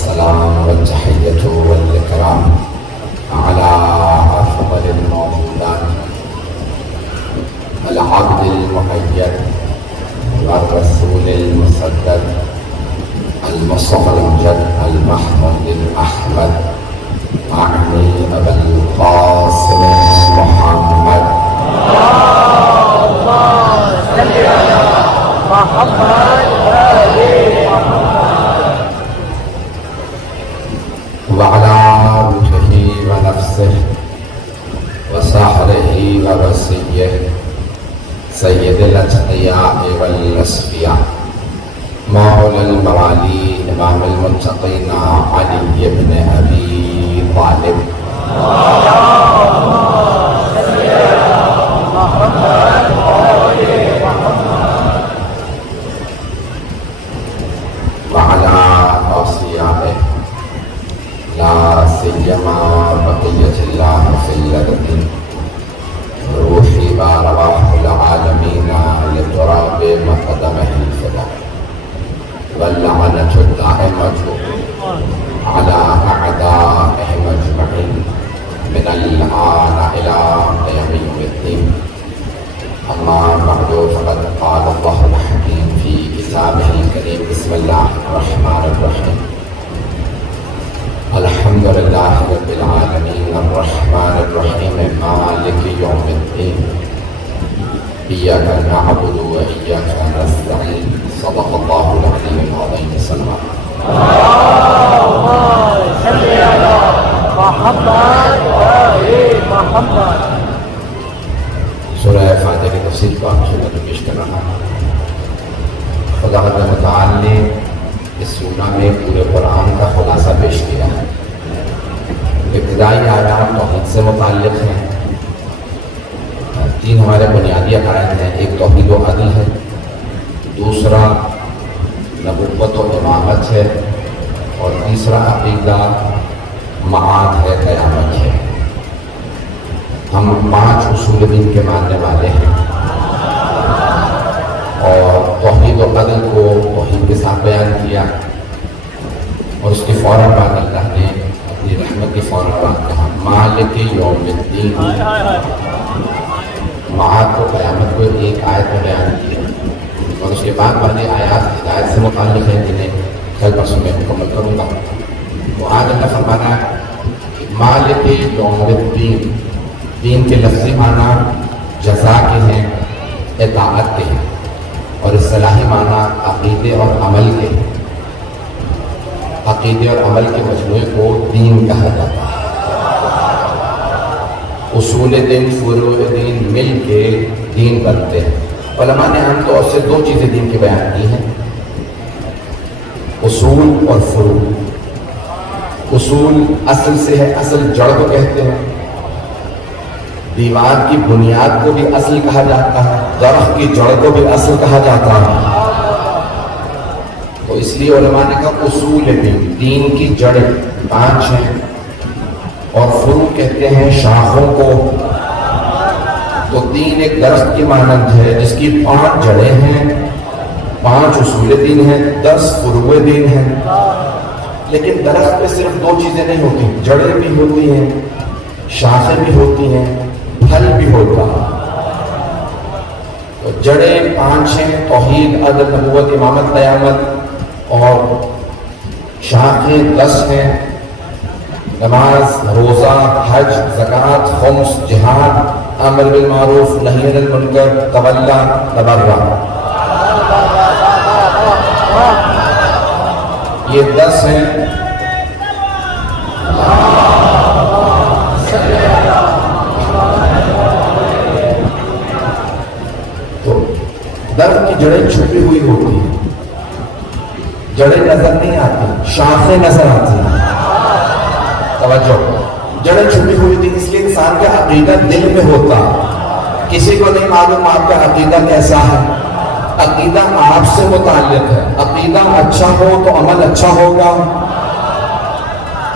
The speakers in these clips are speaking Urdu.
والسلام والتحية والإكرام على أفضل الموجودات العبد المؤيد والرسول المسدد المصطفى الجد المحمود الأحمد أعني أبا القاسم محمد وعلى روحه ونفسه وسحره ورسيه سيد الأتقياء والأصفياء مولى المعالي إمام المتقين علي بن أبي طالب وعلى أوصيائه لا سيما بقية الله في الأرض روحي وأرواح العالمين لتراب مقدمه الفداء واللعنة الدائمة على أعدائهم أجمعين من الآن إلى قيام يوم الدين. أما بعد فقد قال الله الحكيم في كتابه الكريم بسم الله الرحمن الرحيم الحمد لله رب العالمين الرحمن الرحيم مالك يوم الدين إياك نعبد وإياك نستعين صدق الله العلي العظيم. صلى الله سورہ فاتحہ کی تفسیر کو آپ خدمت میں پیش کر رہا ہوں. خدا متعال نے اس سورہ میں پورے قرآن کا خلاصہ پیش کیا ہے. ابتدائی آیات توحید سے متعلق ہیں. تین ہمارے بنیادی عقائد ہیں. ایک توحید و عدل ہے, دوسرا نبوت و امامت ہے, اور تیسرا عقیدہ معاد ہے, قیامت ہے. ہم 5 اصول دین کے ماننے والے ہیں, اور توحید و عدل کو توحید کے ساتھ بیان کیا, اور اس کے فوراً بعد اللہ نے اپنی رحمت کی فوراً بعد کہا مالک یوم الدین. معاد کو, قیامت کو ایک آیت میں بیان کیا, اور اس کے بعد والی آیات ہدایت سے متعلق ہیں جنہیں کل پرسوں میں مکمل کروں گا. تو آج اللہ فرمانا ہے مالک یوم الدین. دین کے لفظی معنی جزا کے ہیں, اطاعت کے ہیں, اور اصطلاحی معنی عقیدے اور عمل کے ہیں. عقیدے اور عمل کے مجموعے کو دین کہا جاتا ہے. اصول دین, فروع دین مل کے دین بنتے ہیں. علماء نے عام طور سے 2 چیزیں دین کے بیان کی ہیں, اصول اور فروع. اصول اصل سے ہے, اصل جڑ کو کہتے ہیں. دیوار کی بنیاد کو بھی اصل کہا جاتا ہے, درخت کی جڑ کو بھی اصل کہا جاتا ہے. تو اس لیے علماء نے کہا اصول دین کی جڑیں 5 ہیں, اور فروع کہتے ہیں شاخوں کو. تو دین ایک درخت کی مانند ہے جس کی 5 جڑیں ہیں, 5 اصول دین ہیں, 10 فروع دین ہیں. لیکن درخت پہ صرف 2 چیزیں نہیں ہوتی, جڑیں بھی ہوتی ہیں, شاخیں بھی ہوتی ہیں, پھل بھی ہوتا ہے. تو جڑیں 5 ہیں, توحید, عدل, نبوت, امامت, قیامت, اور شاخیں 10 ہیں, نماز, روزہ, حج, زکوٰۃ, خمس, جہاد, امر بالمعروف, نہی عن المنکر, تولی, تبرع. یہ 10 ہیں. تو درخت کی جڑیں چھپی ہوئی ہوتی ہیں, جڑیں نظر نہیں آتی, شاخیں نظر آتی ہیں. توجہ, جڑیں چھپی ہوئی تھی اس لیے انسان کا عقیدہ دل میں ہوتا. کسی کو نہیں معلوم آپ کا عقیدہ کیسا ہے. عقیدہ آپ سے متعلق ہے. عقیدہ اچھا ہو تو عمل اچھا ہوگا.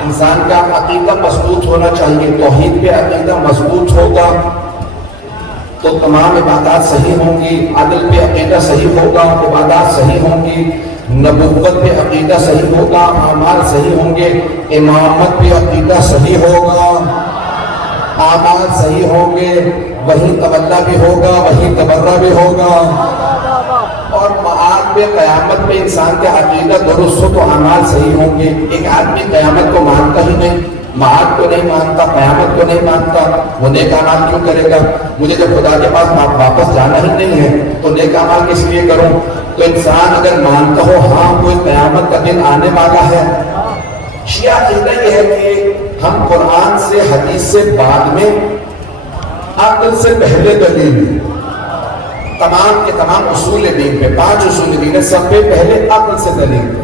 انسان کا عقیدہ مضبوط ہونا چاہیے. توحید پہ عقیدہ مضبوط ہوگا تو تمام عبادات صحیح ہوں گی. عدل پہ عقیدہ صحیح ہوگا, عبادات صحیح ہوں گی. نبوت پہ عقیدہ صحیح ہوگا، اعمال صحیح ہوں گے، امامت پہ عقیدہ صحیح ہوگا، اعمال صحیح ہوں گے، وہی تولا بھی ہوگا، وہی تبرہ بھی ہوگا، اور معاد پہ قیامت پہ انسان کا عقیدہ درست ہو تو اعمال صحیح ہوں گے۔ ایک آدمی قیامت کو مانتا ہی نہیں، معاد کو نہیں مانتا، قیامت کو نہیں مانتا، وہ نیک اعمال کیوں کرے گا؟ مجھے جب خدا کے پاس واپس جانا ہی نہیں ہے تو نیک اعمال کس لیے کروں؟ تو انسان اگر مانتا ہو ہاں کوئی قیامت کا دن آنے والا ہے، شیعہ عقیدہ یہ ہے کہ ہم قرآن سے حدیث سے بعد میں، عقل سے پہلے دلیل، تمام کے تمام اصول دین پہ، 5 اصول دین ہے، سب پہ پہلے عقل سے دلیل دے۔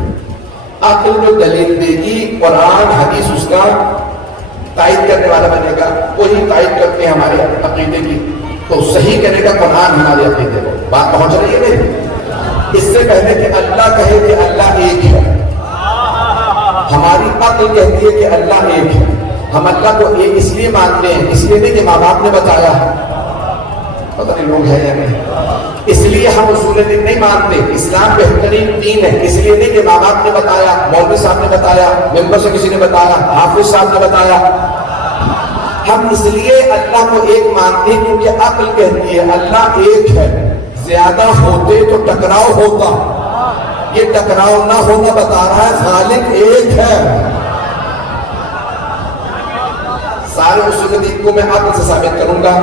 عقل جو دلیل دے گی، قرآن حدیث اس کا تائید کرنے والا بنے گا۔ وہی تائید کرتے ہیں ہمارے عقیدے کی، تو صحیح کرے گا قرآن ہمارے عقیدے کو۔ بات پہنچ رہی ہے نہیں؟ اس سے پہلے کہ اللہ کہے کہ اللہ ایک ہے، ہماری عقل کہتی ہے کہ اللہ ایک ہے۔ ہم اللہ کو ایک اس لیے مانتے ہیں، اس لیے نہیں کہ ماں باپ نے بتایا، پتہ نہیں لوگ ہیں یا نہیں، اس لیے ہم اصول دین نہیں مانتے۔ اسلام بہترین دین ہے، اس لیے نہیں کہ ماں باپ نے بتایا، مولوی صاحب نے بتایا، ممبر سے کسی نے بتایا، حافظ صاحب نے بتایا۔ ہم اس لیے اللہ کو ایک مانتے ہیں کیونکہ عقل کہتی ہے اللہ ایک ہے، زیادہ ہوتے تو ٹکراؤ ہوتا، یہ ٹکراؤ نہ ہونا بتا رہا ہے خالق ایک ہے۔ سارے اصول دین کو میں عقل سے ثابت کروں گا،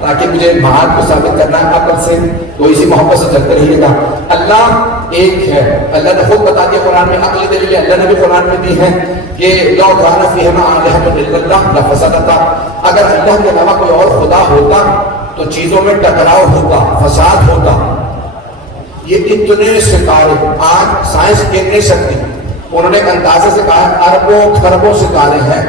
تاکہ مجھے معاد کو ثابت کرنا ہے عقل سے، تو اسی محبت سے چلتے رہیے گا۔ اللہ ایک ہے، اللہ نے خود بتا دیا قرآن میں، عقلی دلیل اللہ نے بھی قرآن میں دی ہے کہ لو کان فیہما آلہۃ الا اللہ لفسدتا، اگر اللہ کے علاوہ کوئی اور خدا ہوتا تو چیزوں میں ٹکراؤ ہوتا، فساد ہوتا۔ یہ اتنے ستارے آج سائنس کہہ نہیں سکتی، انہوں نے ایک اندازے سے کہا اربوں خربوں ستارے ہیں،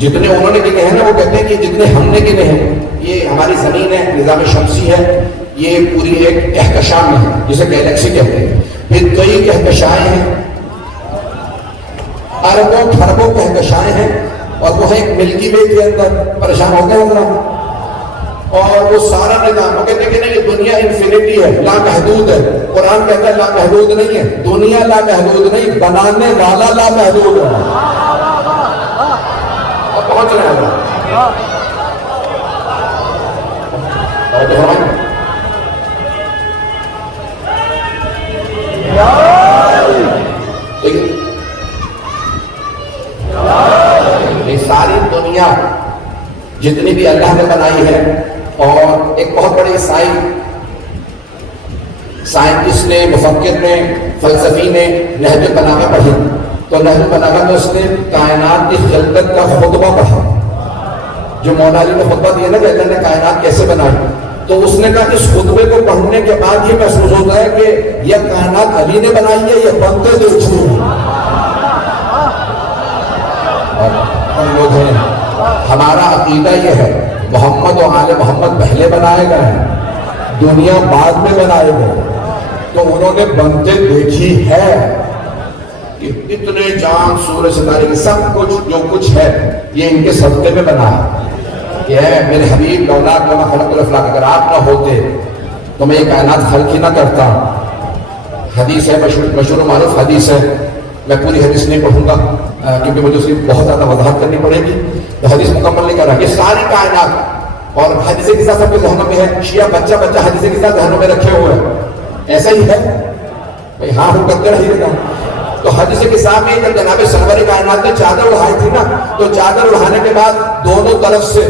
جتنے انہوں نے گنے ہیں نا، وہ کہتے ہیں کہ جتنے ہم نے گنے ہیں، یہ ہماری زمین ہے، نظام شمسی ہے، یہ پوری ایک کہکشاں میں ہے جسے گیلیکسی کہتے ہیں، پھر کئی کہکشائیں ہیں، اربوں خربوں کہکشائیں ہیں، اور وہ ہے ایک ملکی وے کے اندر۔ پریشان ہو گئے ہوگا، اور وہ سارا نظام، وہ کہتے ہیں کہ نہیں یہ دنیا انفینٹی ہے، لا محدود ہے۔ قرآن کہتا ہے لا محدود نہیں ہے، دنیا لا محدود نہیں، بنانے والا لا محدود ہے۔ اب پہنچ رہے ہیں یہ ساری دنیا جتنی بھی اللہ نے بنائی ہے، اور ایک بہت بڑے سائنٹسٹ نے، مفکر نے، فلسفی نے نہج البلاغہ پڑھی، تو نہج البلاغہ میں اس نے کائنات کی خلقت کا خطبہ پڑھا، جو مولا علی نے خطبہ دیا نا کہ اللہ نے کائنات کیسے بنائی، تو اس نے کہا کہ اس خطبے کو پڑھنے کے بعد یہ محسوس ہوتا ہے کہ یہ کائنات علی نے بنائی ہے، یہ بندے دیکھو۔ ہم لوگ ہیں، ہمارا عقیدہ یہ ہے محمد و آل محمد پہلے بنائے گئے ہیں، دنیا بعد میں بنائے گئے، تو انہوں نے بنتے دیکھی ہے کہ اتنے جان سورج ستارے کی سب کچھ جو کچھ ہے یہ ان کے صدقے میں بنا ہے۔ یہ ہے میرے حبیب لولا کما خلقت الافلاق، اگر آپ نہ ہوتے تو میں یہ کائنات خلق ہی نہ کرتا۔ حدیث ہے، مشہور و معروف حدیث ہے، میں پوری حدیث نہیں پڑھوں گا کیونکہ مجھے اس کی بہت زیادہ وضاحت کرنی پڑے گی، تو حدیث مکمل نہیں کر رہا۔ یہ ساری کائنات، اور حدیث کے ساتھ سب کے ذہنوں میں ہے، شیعہ بچہ بچہ حدیث کے ساتھ ذہنوں میں رکھے ہوئے ہیں، ایسا ہی ہے بھائی، ہاں ہم کرتے رہیے گا۔ تو حدیث کے ساتھ میں جب جناب سرور کائنات نے چادر اڑائی تھی نا، تو چادر اڑانے کے بعد دونوں طرف سے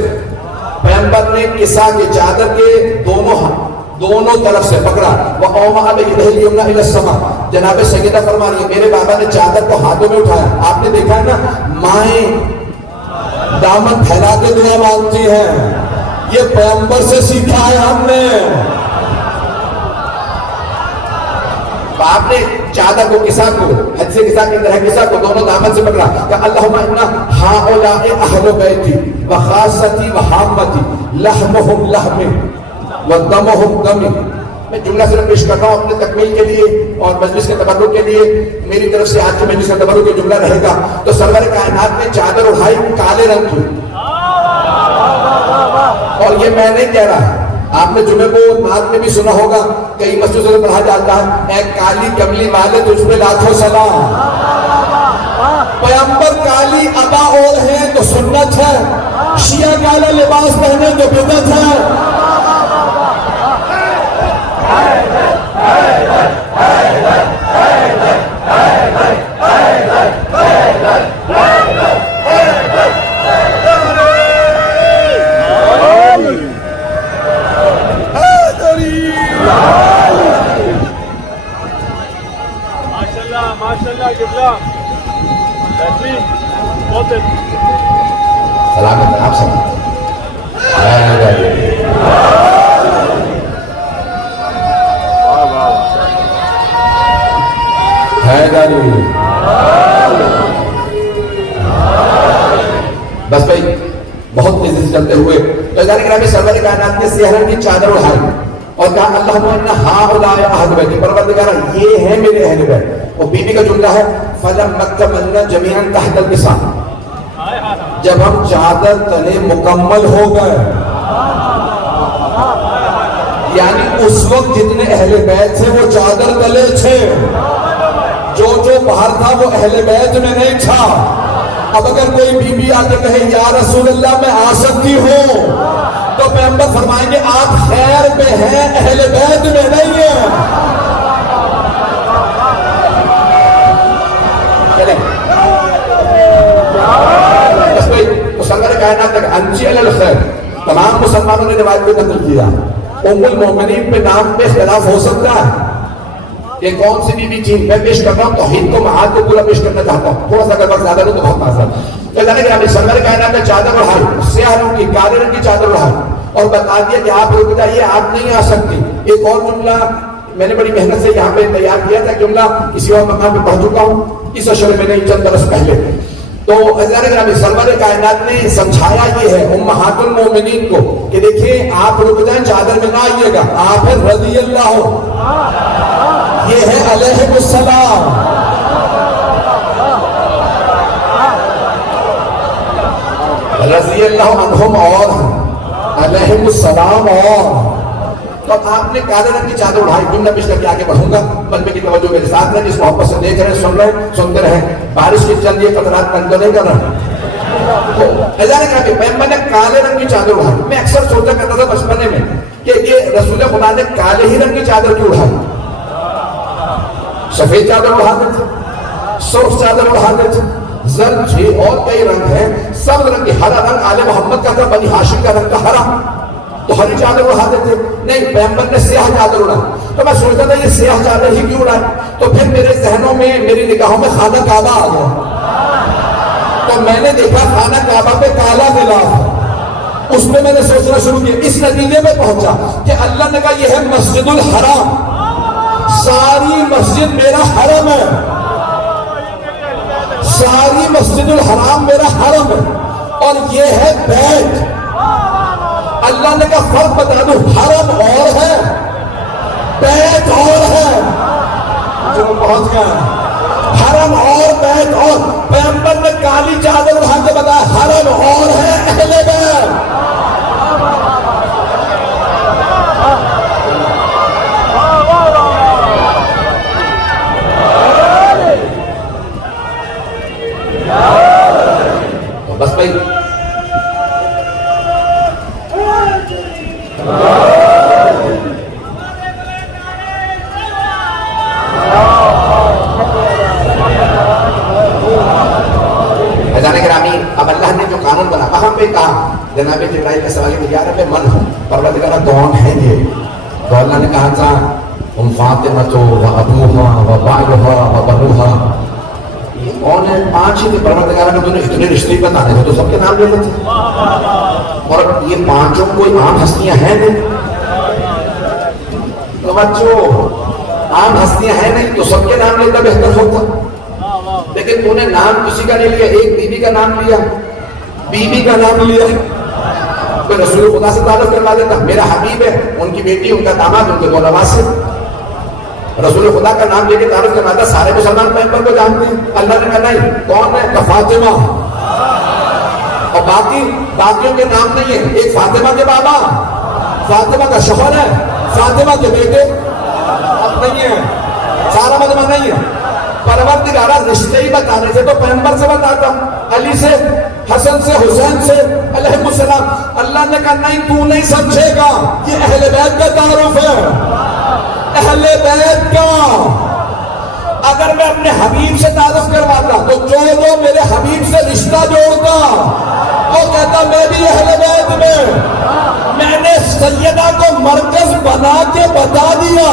پیغمبر نے کسا کے چادر کے دونوں طرف سے پکڑا، وَأَوْمَأَ بِيَدِهِ الْيُمْنَى إِلَى السَّمَاءِ، جناب سیدہ فرما رہی ہے میرے بابا نے چادر کو ہاتھوں میں اٹھایا۔ آپ نے دیکھا ہے نا، مائیں دامن پھیلا کے دعا مانگتی ہیں، یہ پیغمبر سے سیکھا ہے ہم نے۔ آپ نے چادر کو کسا کو، حدیث کسا کے اندر ہے، کسا کو دونوں دامن سے پکڑا کہ اللہم انا ہؤلاء اہل بیتی وخاصتی وحامتی لحمہم لحمی ودمہم دمی۔ میں جملہ صرف پیش کر رہا ہوں اپنے تکمیل کے لیے اور مجلس کے تبرک کے لیے، میری طرف سے آج کے مجلس کا تبرک کے جملہ رہے گا۔ تو سرور کائنات نے چادر اٹھائی کالے رنگ کی، اور یہ میں نہیں کہہ رہا، آپ نے جمعے کو نعت میں بھی سنا ہوگا، کئی مسجدوں میں پڑھا جاتا ہے، اے کالی کملی والے تجھ پہ لاکھوں سلام۔ پیغمبر کالی ادا اور ہیں تو سنت ہے، شیعہ کالا لباس پہنے تو بدعت ہے۔ سلامت آپ سب بس بھائی بہت تیزی سے چلتے ہوئے تو گرامی سرور کائنات نے سیاہ رنگ کی چادر اڑائی اور کہا اللہم ہؤلاء اہل بیت، پروردگار یہ ہیں میرے اہل بیت۔ اور بی بی کا جملہ ہے فلما اکتملنا جميعا تحت الوساد، جب ہم چادر تلے مکمل ہو گئے، یعنی اس وقت جتنے اہل بیت تھے وہ چادر تلے تھے، جو باہر تھا وہ اہل بیت میں نہیں تھا۔ اب اگر کوئی بی بی آ کے کہے یا رسول اللہ میں آ سکتی ہوں، تو پیغمبر فرمائیں گے آپ خیر میں ہیں، اہل بیت میں نہیں ہیں۔ مسلمان کائنات تک انجی علی الخیر، تمام مسلمانوں نے روایت کو نقل کیا۔ ام المومنین پہ نام پہ اختلاف ہو سکتا ہے کہ کون سی بی بی تھی، میں پیش کر رہا ہوں توحید کو معاد کو پورا پیش کرنا چاہتا ہوں، تھوڑا سا اگر وقت زیادہ ہو تو بہت آسان۔ تو اللہ نے کہا سرور کائنات نے چادر اڑائی، سیاہ رنگ کی کالے رنگ کی چادر اڑائی اور بتا دیا کہ آپ رک جائیے، آپ نہیں آ سکتی۔ ایک اور جملہ میں نے بڑی محنت سے یہاں پہ تیار کیا تھا، جملہ کسی اور مقام پہ پڑھ چکا ہوں اس اشرے میں نہیں چند برس پہلے۔ تو اللہ نے سرور کائنات نے سمجھایا یہ ہے امہات المومنین کو کہ دیکھیں آپ رک جائیں، چادر میں نہ آئیے گا، آپ ہے رضی اللہ، یہ ہے علیہ السلام۔ رضی اللہ عنہم اور علیہ السلام اور۔ تو آپ نے کالے رنگ کی چادر اڑائی، جملہ پیش کر کے آگے بڑھوں گا، بلکہ کی توجہ میرے ساتھ رہے، جس محبت سے دیکھ رہے سن رہے سنتے رہے، بارش کی چند یہ قطرات بند تو نہیں کر رہا۔ تو اللہ نے کہا کہ پیغمبر نے کالے رنگ کی چادر اڑائی۔ میں اکثر سوچا کرتا تھا بچپنے میں کہ یہ رسول خدا نے کالے ہی رنگ کی چادر کیوں اڑائی؟ سفید چادر اڑاتے تھے، سرخ چادر اڑاتے تھے، زرد تھی اور کئی رنگ ہیں، سب رنگ کی، ہرا رنگ آل محمد کا تھا، بنی ہاشم کا رنگ کا ہرا، تو ہری چادر اڑاتے تھے۔ نہیں، پیغمبر نے سیاہ چادر اڑائی۔ تو میں سوچتا تھا یہ سیاہ چادر ہی کیوں اڑائی؟ تو پھر میرے ذہنوں میں، میری نگاہوں میں خانہ کعبہ آ گیا، تو میں نے دیکھا خانہ کعبہ پہ کالا غلاف، اس میں نے سوچنا شروع کیا، اس نتیجے میں پہنچا کہ اللہ نے کہا یہ ہے مسجد الحرام، ساری مسجد میرا حرم ہے، ساری مسجد الحرام میرا حرم ہے، اور یہ ہے بیت۔ اللہ نے کہا فرق بتا دوں، حرم اور ہے، بیت اور ہے، جو پہنچ گیا، حرم اور بیت اور۔ پیغمبر نے کالی چادر اڑا کے بتایا حرم اور ہے، اہل بیت۔ بس بھائی اب اللہ نے جو قانون بنا، وہاں پہ کہا جناب جبرائیل کا سوال ہے، یا رب من ہوں، پروردگار کون ہے یہ؟ تو اللہ نے کہا تھا ام فاطمہ و ابوہا و بالہا و بنوہا، یہ کون ہے؟ پانچ ہی تھے پروردگار نے، تمہیں اتنے رشتے بتانے تھے تو سب کے نام لیتے تھے، اور یہ پانچوں کوئی عام ہستیاں ہیں نہیں، توجہ، عام ہستیاں ہیں نہیں تو سب کے نام لیتا بہتر ہوتا، لیکن تو نے نام کسی کا نہیں لیا، ایک بی بی کا نام لیا، بی بی کا نام لیا، کوئی رسول خدا سے تعلق کروا دیتا، میرا حبیب ہے، ان کی بیٹی، ان کا داماد، ان کے دو نواسے، رسول خدا کا نام لے کے تعلق کرواتا، سارے مسلمان پیغمبر کو جانتے ہیں۔ اللہ نے کہا نہیں، کون ہے؟ فاطمہ، اور باقیوں کے نام نہیں ہے، ایک فاطمہ کے بابا فاطمہ کا شوہر ہے، فاطمہ کے بیٹے اب نہیں ہے، سارا مجمع نہیں ہے۔ پروردگارہ رشتے ہی بتانے سے تو پیغمبر سے بتاتا ہوں، علی سے، حسن سے، حسین سے علیہ السلام۔ اللہ نے کہا نہیں تو نہیں سمجھے گا، یہ اہل بیت کا تعارف ہے، اہل بیت کا۔ اگر میں اپنے حبیب سے تعارف کرواتا تو جو لوگ میرے حبیب سے رشتہ جوڑتا وہ کہتا میں بھی اہل بیت میں نے سیدہ کو مرکز بنا کے بتا دیا،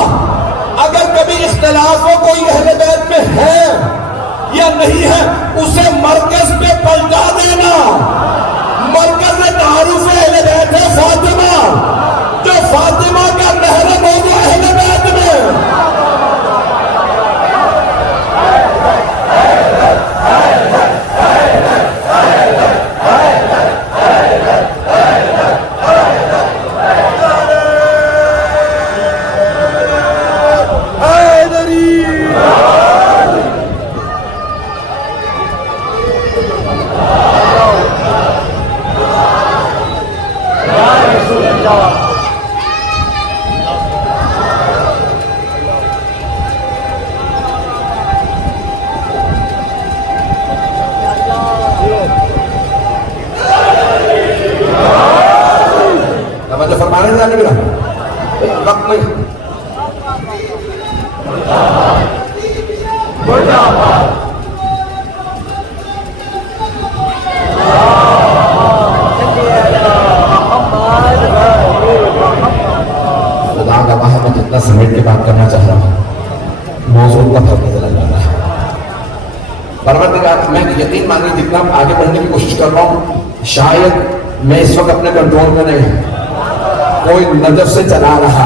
اگر کبھی اختلاف ہو کوئی اہل بیت میں ہے یا نہیں ہے اسے مرکز پہ پلٹا دینا۔ مرکز تعارف اہل بیت ہے فاطمہ، جو فاطمہ کا محرم ہو گیا اہل بیت میں۔ وقت میں خدا کا باہر میں جتنا سمیٹ کے بات کرنا چاہ رہا ہوں موضوع کا فرق نظر آ رہا ہے۔ پروردگار میں یقین مانی جتنا آگے بڑھنے کی کوشش کر رہا ہوں شاید میں اس وقت اپنے کنٹرول میں نہیں، کوئی نظر سے چلا رہا۔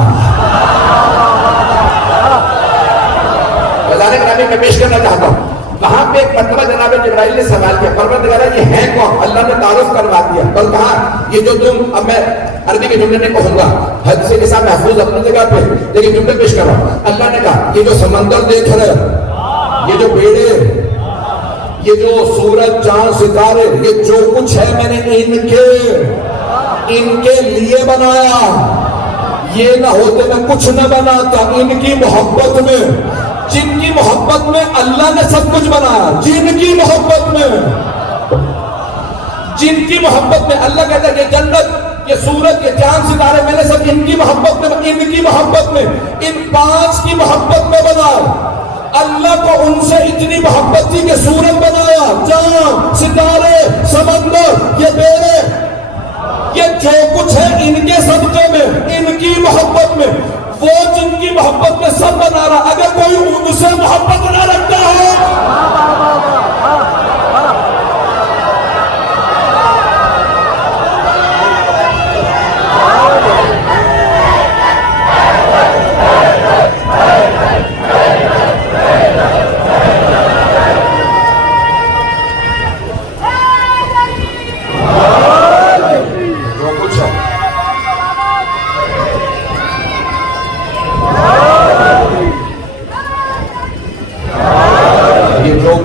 بزرگان گرامی میں پیش کرنا چاہتا ہوں، وہاں پہ ایک مرتبہ جناب جبرائیل نے سوال کیا، پروردگارہ یہ ہے کون؟ اللہ نے تعارف کروا دیا، پر کہا یہ جو تم، اب میں عربی کے جملے نہیں کہوں گا، حد سے کے ساتھ محفوظ اپنی جگہ پہ، لیکن جملے پیش کر رہا ہوں۔ اللہ نے کہا یہ جو سمندر دیکھ رہے، یہ جو بیڑے، یہ جو سورج چاند ستارے، یہ جو کچھ ہے میں نے ان کے لیے بنایا، یہ نہ ہوتے میں کچھ نہ بناتا۔ ان کی محبت میں، جن کی محبت میں اللہ نے سب کچھ بنایا، جن کی محبت میں، جن کی محبت میں اللہ کہتا ہے کہ جنت، یہ سورج، یہ چاند ستارے میں نے سب ان کی محبت میں، ان کی محبت میں، ان پانچ کی محبت میں بنایا۔ اللہ کو ان سے اتنی محبت تھی کہ سورج بنایا، چاند، ستارے، سمندر، یہ بیڑے، یہ جو کچھ ہے ان کے صدقے میں، ان کی محبت میں، وہ جن کی محبت میں سب بنا رہا۔ اگر کوئی ان سے محبت نہ رکھتا ہے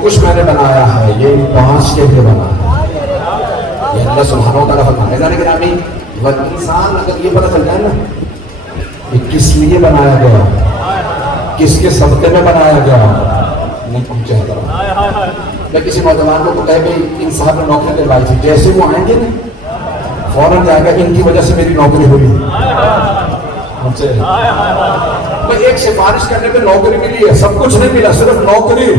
کچھ میں نے بنایا ہے یہ پانچ کے لیے بنا ہے، یہ اللہ سبحانہ و تعالیٰ فرماتا ہے۔ ذرا گرامی وہ انسان اگر یہ پتہ چل جائے نا کہ کس لیے بنایا گیا، کس کے صدقے میں بنایا گیا، نہیں کچھ چاہتا رہا۔ میں کسی نوجوان کو کہے بھائی ان صاحب نے نوکری دلوائی تھی، جیسے وہ آئیں گے نا فوراً جائے گا ان کی وجہ سے میری نوکری ہوئی ہم سے۔ میں ایک سفارش کرنے پہ نوکری ملی ہے، سب کچھ نہیں ملا، صرف نوکری،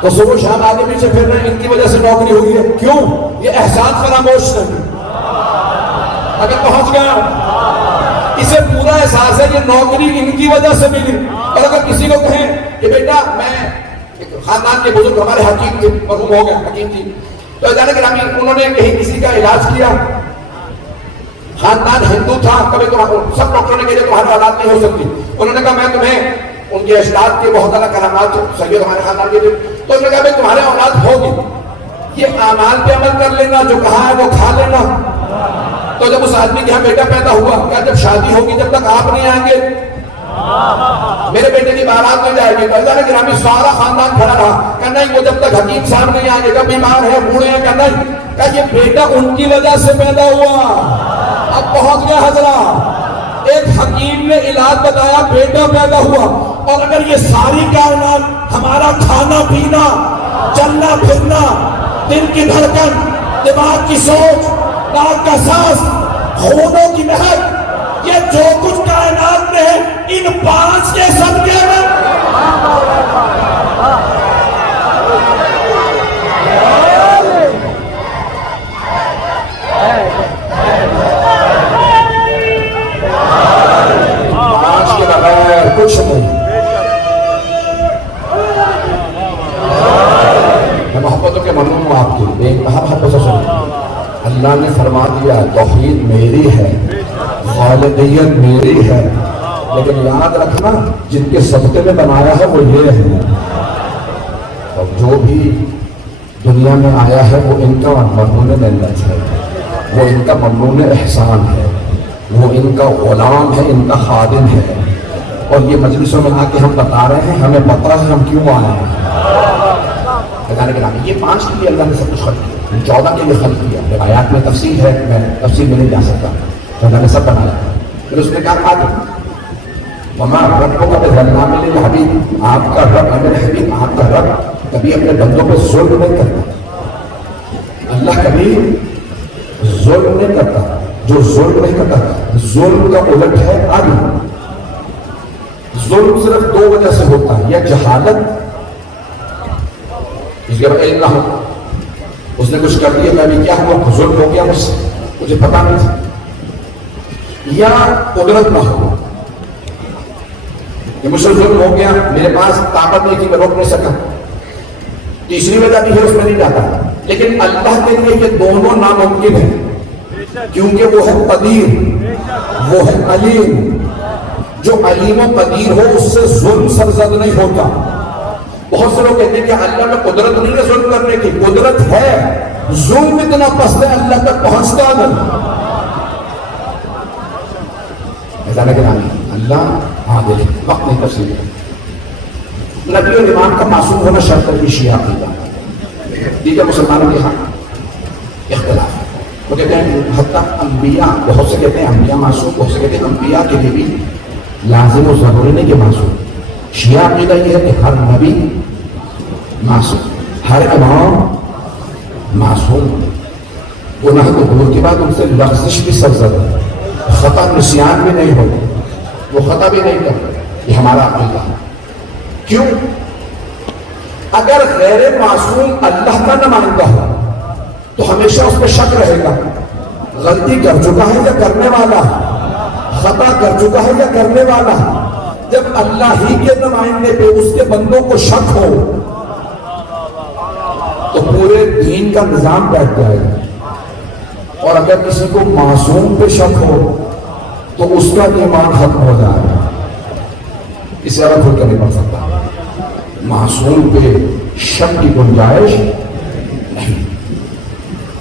تو صبح شام آگے پیچھے پھر رہے، ان کی وجہ سے نوکری ہوئی ہے۔ کیوں؟ یہ احسان فراموش نہیں، اگر پہنچ گیا اسے پورا احساس ہے یہ نوکری ان کی وجہ سے ملی۔ اور اگر کسی کو کہیں کہ بیٹا میں ایک خاندان کے بزرگ ہمارے حکیم تھے، مرحوم ہو گیا، حکیم تھی، تو جانے گرامی انہوں نے کہیں کسی کا علاج کیا، خاندان ہندو تھا، کبھی تو سب ڈاکٹروں نے کہا تمہاری اولاد نہیں ہو سکتی، انہوں نے کہا میں تمہیں ان کے اجداد کے بہت زیادہ کرامات سید ہمارے خاندان کے تھے، تو انہوں نے کہا بھائی تمہارے اولاد ہوگی، یہ اعمال پہ عمل کر لینا، جو کہا ہے وہ کھا لینا۔ تو جب اس آدمی کے یہاں بیٹا پیدا ہوا، کہا جب شادی ہوگی جب تک آپ نہیں آئیں گے میرے بیٹے کی بارات نہیں جائے گی۔ تو گرامی سارا خاندان کھڑا رہا، کہا نہیں وہ جب تک حکیم صاحب نہیں آئیں گے، کہا بیمار ہے، بوڑھے ہیں، کہا نہیں، کہا یہ بیٹا ان کی وجہ سے پیدا ہوا، اب پہنچ گیا حضرات۔ ایک حکیم نے علاج بتایا، بیٹا پیدا ہوا، اور اگر یہ ساری کائنات ہمارا کھانا پینا، چلنا پھرنا، دل کی دھڑکن، دماغ کی سوچ، ناک کا سانس، ہونوں کی مہک، یہ جو کچھ کائنات میں ہے ان 5 کے صدقے میں کچھ نہیں۔ میں محبتوں کے ممنون ہوں آپ کی، بے انتہا محبت سے سنیں۔ اللہ نے فرما دیا توحید میری ہے، خالقیت میری ہے، لیکن یاد رکھنا جن کے صدقے میں بنایا ہے وہ یہ ہے، اور جو بھی دنیا میں آیا ہے وہ ان کا ممنون نعمت ہے، وہ ان کا ممنون احسان ہے، وہ ان کا غلام ہے، ان کا خادم ہے۔ اور یہ مجلسوں میں آ کے ہم بتا رہے ہیں، ہمیں پتہ ہے ہم کیوں آئے ہیں۔ اللہ کے نام یہ 5 کے لیے اللہ نے سب کچھ خلق کیا، 14 کے لیے خلق کیا۔ روایات میں تفصیل ہے، میں تفصیل میں نہیں جا سکتا، تو اللہ نے سب بنایا۔ پھر اس نے کہا وما ربک بظلام للعبید، آپ کا رب میرے حبیب، آپ کا رب کبھی اپنے بندوں پہ ظلم نہیں کرتا۔ اللہ کبھی ظلم نہیں کرتا، جو ظلم نہیں کرتا، ظلم کا الٹ ہے عدل۔ ظلم صرف 2 وجہ سے ہوتا ہے، یا جہالت، اس کے بعد علم نہ ہو، اس نے کچھ کر دیا، میں بھی کیا ہوا، ظلم ہو گیا مجھ سے، مجھے پتا نہیں تھا، یا قدرت نہ ہو کہ مجھ سے ظلم ہو گیا، میرے پاس طاقت نہیں تھی، میں روک نہیں سکا۔ تیسری وجہ بھی ہے، اس میں نہیں جاتا، لیکن اللہ کے لیے یہ دونوں ناممکن ہیں، کیونکہ وہ ہے قدیر، وہ ہے علیم۔ جو علیم و قدیر ہو اس سے ظلم سرزد نہیں ہوتا۔ بہت سے لوگ کہتے ہیں کہ اللہ میں قدرت نہیں ہے ظلم کرنے کی، قدرت ہے، ظلم اتنا پست ہے اللہ تک پہنچتا نہیں۔ اللہ عادل، وقت نہیں تفصیل ہے۔ نبی اور امام کا معصوم ہونا شرط ہے، شیعہ عقیدہ۔ دیگر مسلمانوں کے ہاں اختلاف ہے، وہ کہتے ہیں حتیٰ انبیاء، بہت سے کہتے ہیں انبیاء معصوم، بہت سے کہتے ہیں انبیاء کے لیے بھی لازم و ضروری نہیں کہ معصوم۔ شیعہ عقیدہ یہ ہے کہ ہر نبی معصوم، ہر امام معصوم، گناہ کو دور کے بعد ان سے لغزش بھی سرزد ہے، خطا نسیان بھی نہیں ہوگا، وہ خطا بھی نہیں کرتے۔ یہ ہمارا عقیدہ ہے۔ کیوں؟ اگر غیر معصوم اللہ کا نمائندہ ہو تو ہمیشہ اس پہ شک رہے گا، غلطی کر چکا ہے یا کرنے والا، خطا کر چکا ہے یا کرنے والا۔ جب اللہ ہی کے نمائندے پہ اس کے بندوں کو شک ہو تو پورے دین کا نظام بیٹھ جائے گا، اور اگر کسی کو معصوم پہ شک ہو تو اس کا ایمان ختم ہو جائے گا۔ اسے زیادہ کھل کر نہیں پڑھ سکتا۔ معصوم پہ شک کی گنجائش نہیں۔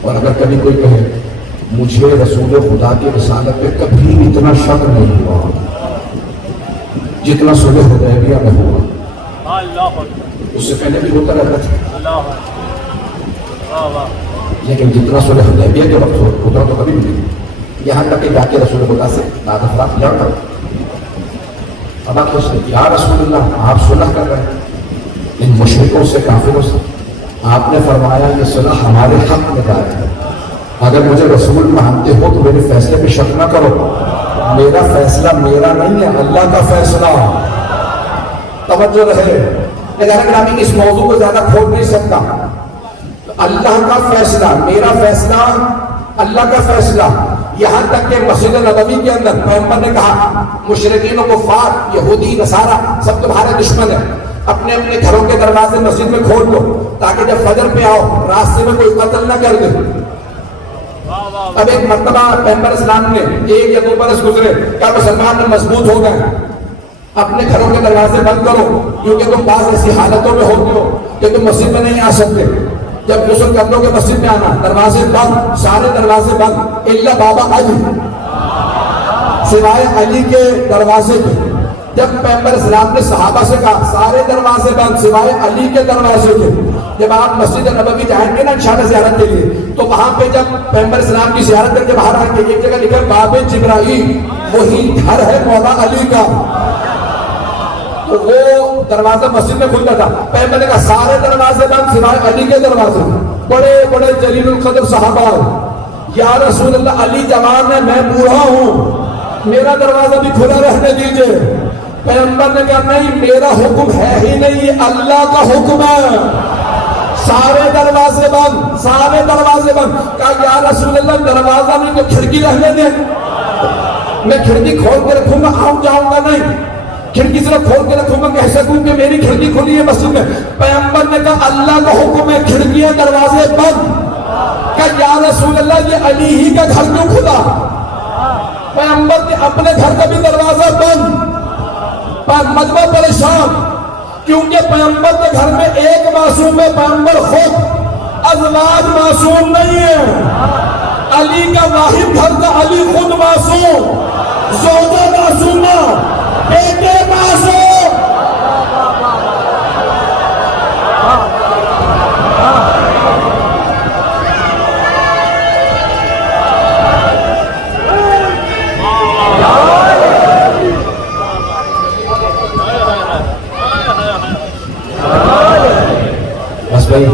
اور اگر کبھی کوئی کہے مجھے رسول خدا کی رسالت پہ کبھی اتنا شک نہیں ہوا جتنا صلح حدیبیہ میں ہوا، اس سے پہلے بھی ہوتا رہتا تھا، لیکن جتنا صلح حدیبیہ کے وقت ہوتا تو کبھی نہیں، یہاں تک کہ جا کے رسول خدا سے بعد افراد لڑ کر اب آپ یا رسول اللہ آپ صلح کر رہے ہیں ان مشرکوں سے، کافروں سے، آپ نے فرمایا یہ صلح ہمارے حق میں دائر ہے، اگر مجھے رسول مانتے ہو تو میرے فیصلے پہ شک نہ کرو، میرا فیصلہ میرا نہیں ہے، اللہ کا فیصلہ۔ توجہ رہے، لیکن اس موضوع کو زیادہ کھول نہیں سکتا۔ اللہ کا فیصلہ، میرا فیصلہ، اللہ کا فیصلہ، یہاں تک کہ مسجد نبوی کے اندر پیغمبر نے کہا مشرکین و کفار، یہودی نصارہ سب تمہارے دشمن ہیں، اپنے اپنے گھروں کے دروازے مسجد میں کھول دو تاکہ جب فجر پہ آؤ راستے میں کوئی قتل نہ کر دے۔ اب ایک مرتبہ پیغمبر اسلام نے 1 یا 2 برس گزرے، کیا مسلمان میں مضبوط ہو گئے، اپنے گھروں کے دروازے بند کرو، کیونکہ تم بعض ایسی حالتوں میں ہوتے ہو کہ تم مسجد میں نہیں آ سکتے، جب غسل کر لو گے مسجد میں آنا، دروازے بند، سارے دروازے بند، الا بابا علی، سوائے علی کے دروازے پہ جب پیغمبر اسلام نے صحابہ سے کہا سارے دروازے بند سوائے علی کے دروازے کے، جب آپ مسجد نبوی جائیں گے نا انشاءاللہ زیارت کے لیے، تو وہاں پہ جب پیغمبر اسلام کی زیارت کر کے باہر آئیں گے، ایک جگہ لکھا باب جبرائیل، وہی گھر ہے مولا علی کا، تو وہ دروازہ مسجد میں کھلتا تھا۔ پیغمبر نے کہا سارے دروازے بند سوائے علی کے دروازے۔ بڑے بڑے جلیل القدر صحابہ، یا رسول اللہ علی جوان ہے، میں بوڑھا ہوں، میرا دروازہ بھی کھلا رہنے دیجئے۔ پیغمبر نے کہا نہیں، میرا حکم ہے ہی نہیں، یہ اللہ کا حکم ہے، سارے دروازے بند، سارے دروازے بند۔ کہا یا رسول اللہ دروازہ نہیں تو کھڑکی رہنے دیں، میں کھڑکی کھول کے رکھوں گا، آؤں جاؤں گا نہیں، کھڑکی صرف کھول کے رکھوں گا، کہہ سکوں کہ میری کھڑکی کھلی ہے مسجد میں۔ پیغمبر نے کہا اللہ کا حکم ہے، کھڑکیاں دروازے بند۔ کہ یا رسول اللہ یہ علی ہی کا گھر کیوں کھلا؟ پیغمبر کے اپنے گھر کا بھی دروازہ بند۔ مجمع پریشان، کیونکہ پیغمبر کے گھر میں ایک معصوم ہے، پیغمبر خود، ازواج معصوم نہیں ہے۔ علی کا واحد گھر کا علی خود معصوم، زوجہ معصومہ، بیٹے معصوم۔ بس بھائی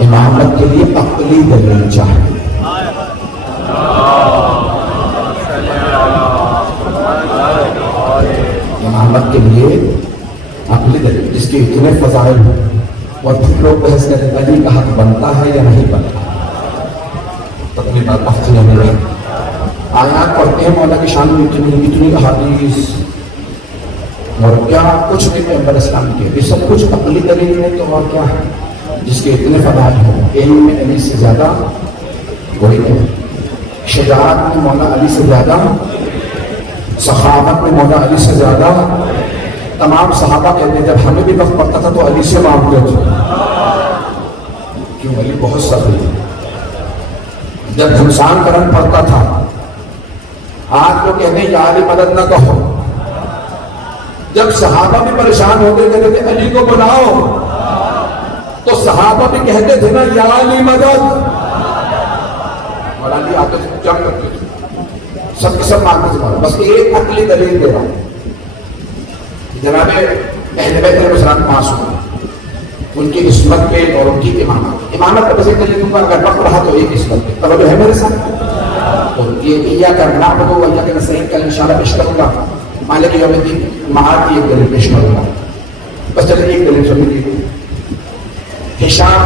امامت کے لیے عقلی دلیل چاہیے، امامت کے لیے عقلی دلیل جس کے اتنے فضائل ہیں، اور پھر لوگ بحث کرتے ہیں علی کا حق بنتا ہے یا نہیں بنتا۔ اپنی بات بحث نہیں رہی، آیات پڑھتے ہیں مولا کی شان میں اتنی احادیث اور کیا کچھ نہیں پیغمبر اسلام کے، یہ سب کچھ عقلی دلیل ہے، تو اور کیا ہے جس کے اتنے فضائل ہوں۔ علم میں علی سے زیادہ کوئی نہیں، شجاعت میں مولا علی سے زیادہ، سخاوت میں مولا علی سے زیادہ۔ تمام صحابہ کہتے ہیں جب ہمیں بھی وقت پڑتا تھا تو علی سے مانگتے تھے، کیوں علی بہت سخی ہے۔ جب گھمسان کرن پڑتا تھا، آج تو کہتے ہیں یا علی مدد نہ کہو، جب صحابہ بھی پریشان ہوتے کہتے تھے علی کو بلاؤ، تو صحابہ بھی کہتے تھے نا یا علی مدد، اور علی آتے تھے جنگ کرتے تھے، سب کے سب مانگتے تھے۔ بس ایک عقلی دلیل دے رہا ہوں، جناب اہل بیت علیہ السلام معصوم، ان کی عصمت پہ اور ان کی امامت پہ بس ایک دلیل دوں گا، اگر وقت رہا تو ایک عصمت پہ توجہ ہے میرے ساتھ، اور یہ کرنا ہو یا کہ نصیحت کا انشاءاللہ پیش کروں گا، مالک یوم الدین معاد کی ایک دلیل پیش کروں گا، بس چلے ایک دلیل سن لیجیے۔ ہشام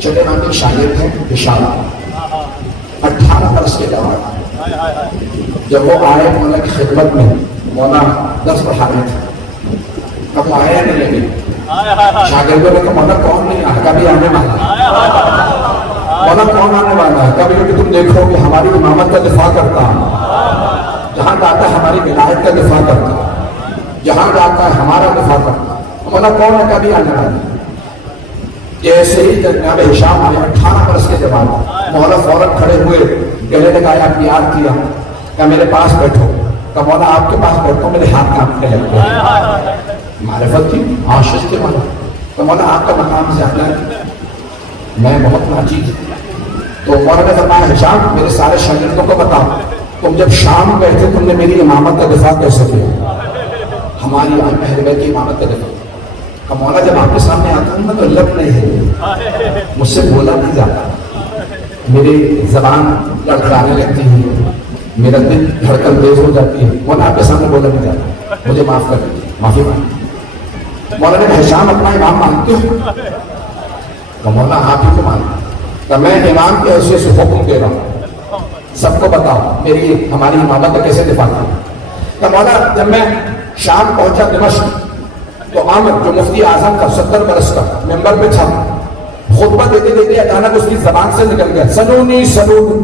چھوٹے نام کے شاگرد ہیں، ہشام 18 برس کے جوان، جب وہ آئے مولا کی خدمت میں، مولا درس پڑھا رہے تھے، اب وہ آیا نہیں لگے، شاگردوں نے کہا مولا کون نہیں آیا؟ کبھی آنے والا ہے، مولا کون آنے والا ہے؟ کبھی کہ تم دیکھو کہ ہماری امامت کا دفاع کرتا ہوں، جہاں جاتا ہے ہماری ولایت کا دفاع کرتا ہے، جہاں جاتا ہے ہمارا دفاع کرتا ہے، مولا کون ہے؟ کبھی آنے والا ہے۔ جیسے ہی جناب ہشام آئے 18 برس کے جوان، مولا فوراً کھڑے ہوئے، گلے لگایا، پیار کیا، کہا میرے پاس بیٹھو، کہا مولا آپ کے پاس بیٹھو، میرے ہاتھ کانپنے لگتے ہیں، معرفت تھی، عاشق کے مولا، تو مولا آپ کا مقام زیادہ ہے، میں بہت ناچیز ہوں۔ تو مولا نے فرمایا ہشام میرے سارے شاگردوں کو بتاؤ، تم جب شام گئے تھے تم نے میری امامت کا دفاع کیسے کیا؟ ہماری اہل بیت کی امامت کا دفاع۔ کہ مولا جب آپ کے سامنے آتا ہوں نا تو لب نہیں ہے، مجھ سے بولا نہیں جاتا، میری زبان لڑکھڑانے لگتی ہے، میرا دل دھڑکن تیز ہو جاتی ہے، مولا آپ کے سامنے بولا نہیں جاتا، مجھے معاف کر دیجیے، معافی مانگی۔ مولا نے ہشام اپنا امام مانتے ہو؟ کہ مولا آپ ہی کو مانتے، کہ میں امام کی حیثیت سے حکم دے رہا ہوں، سب کو بتاؤ میری ہماری امامت کا کیسے دفاع کروں۔ کہ مولا جب میں شام پہنچا دمشق تو عامر جو مفتی اعظم کا 70 برس کا ممبر پہ تھا، خطبہ دیتے دیتے اچانک اس کی زبان سے نکل گیا سنونی سنونی،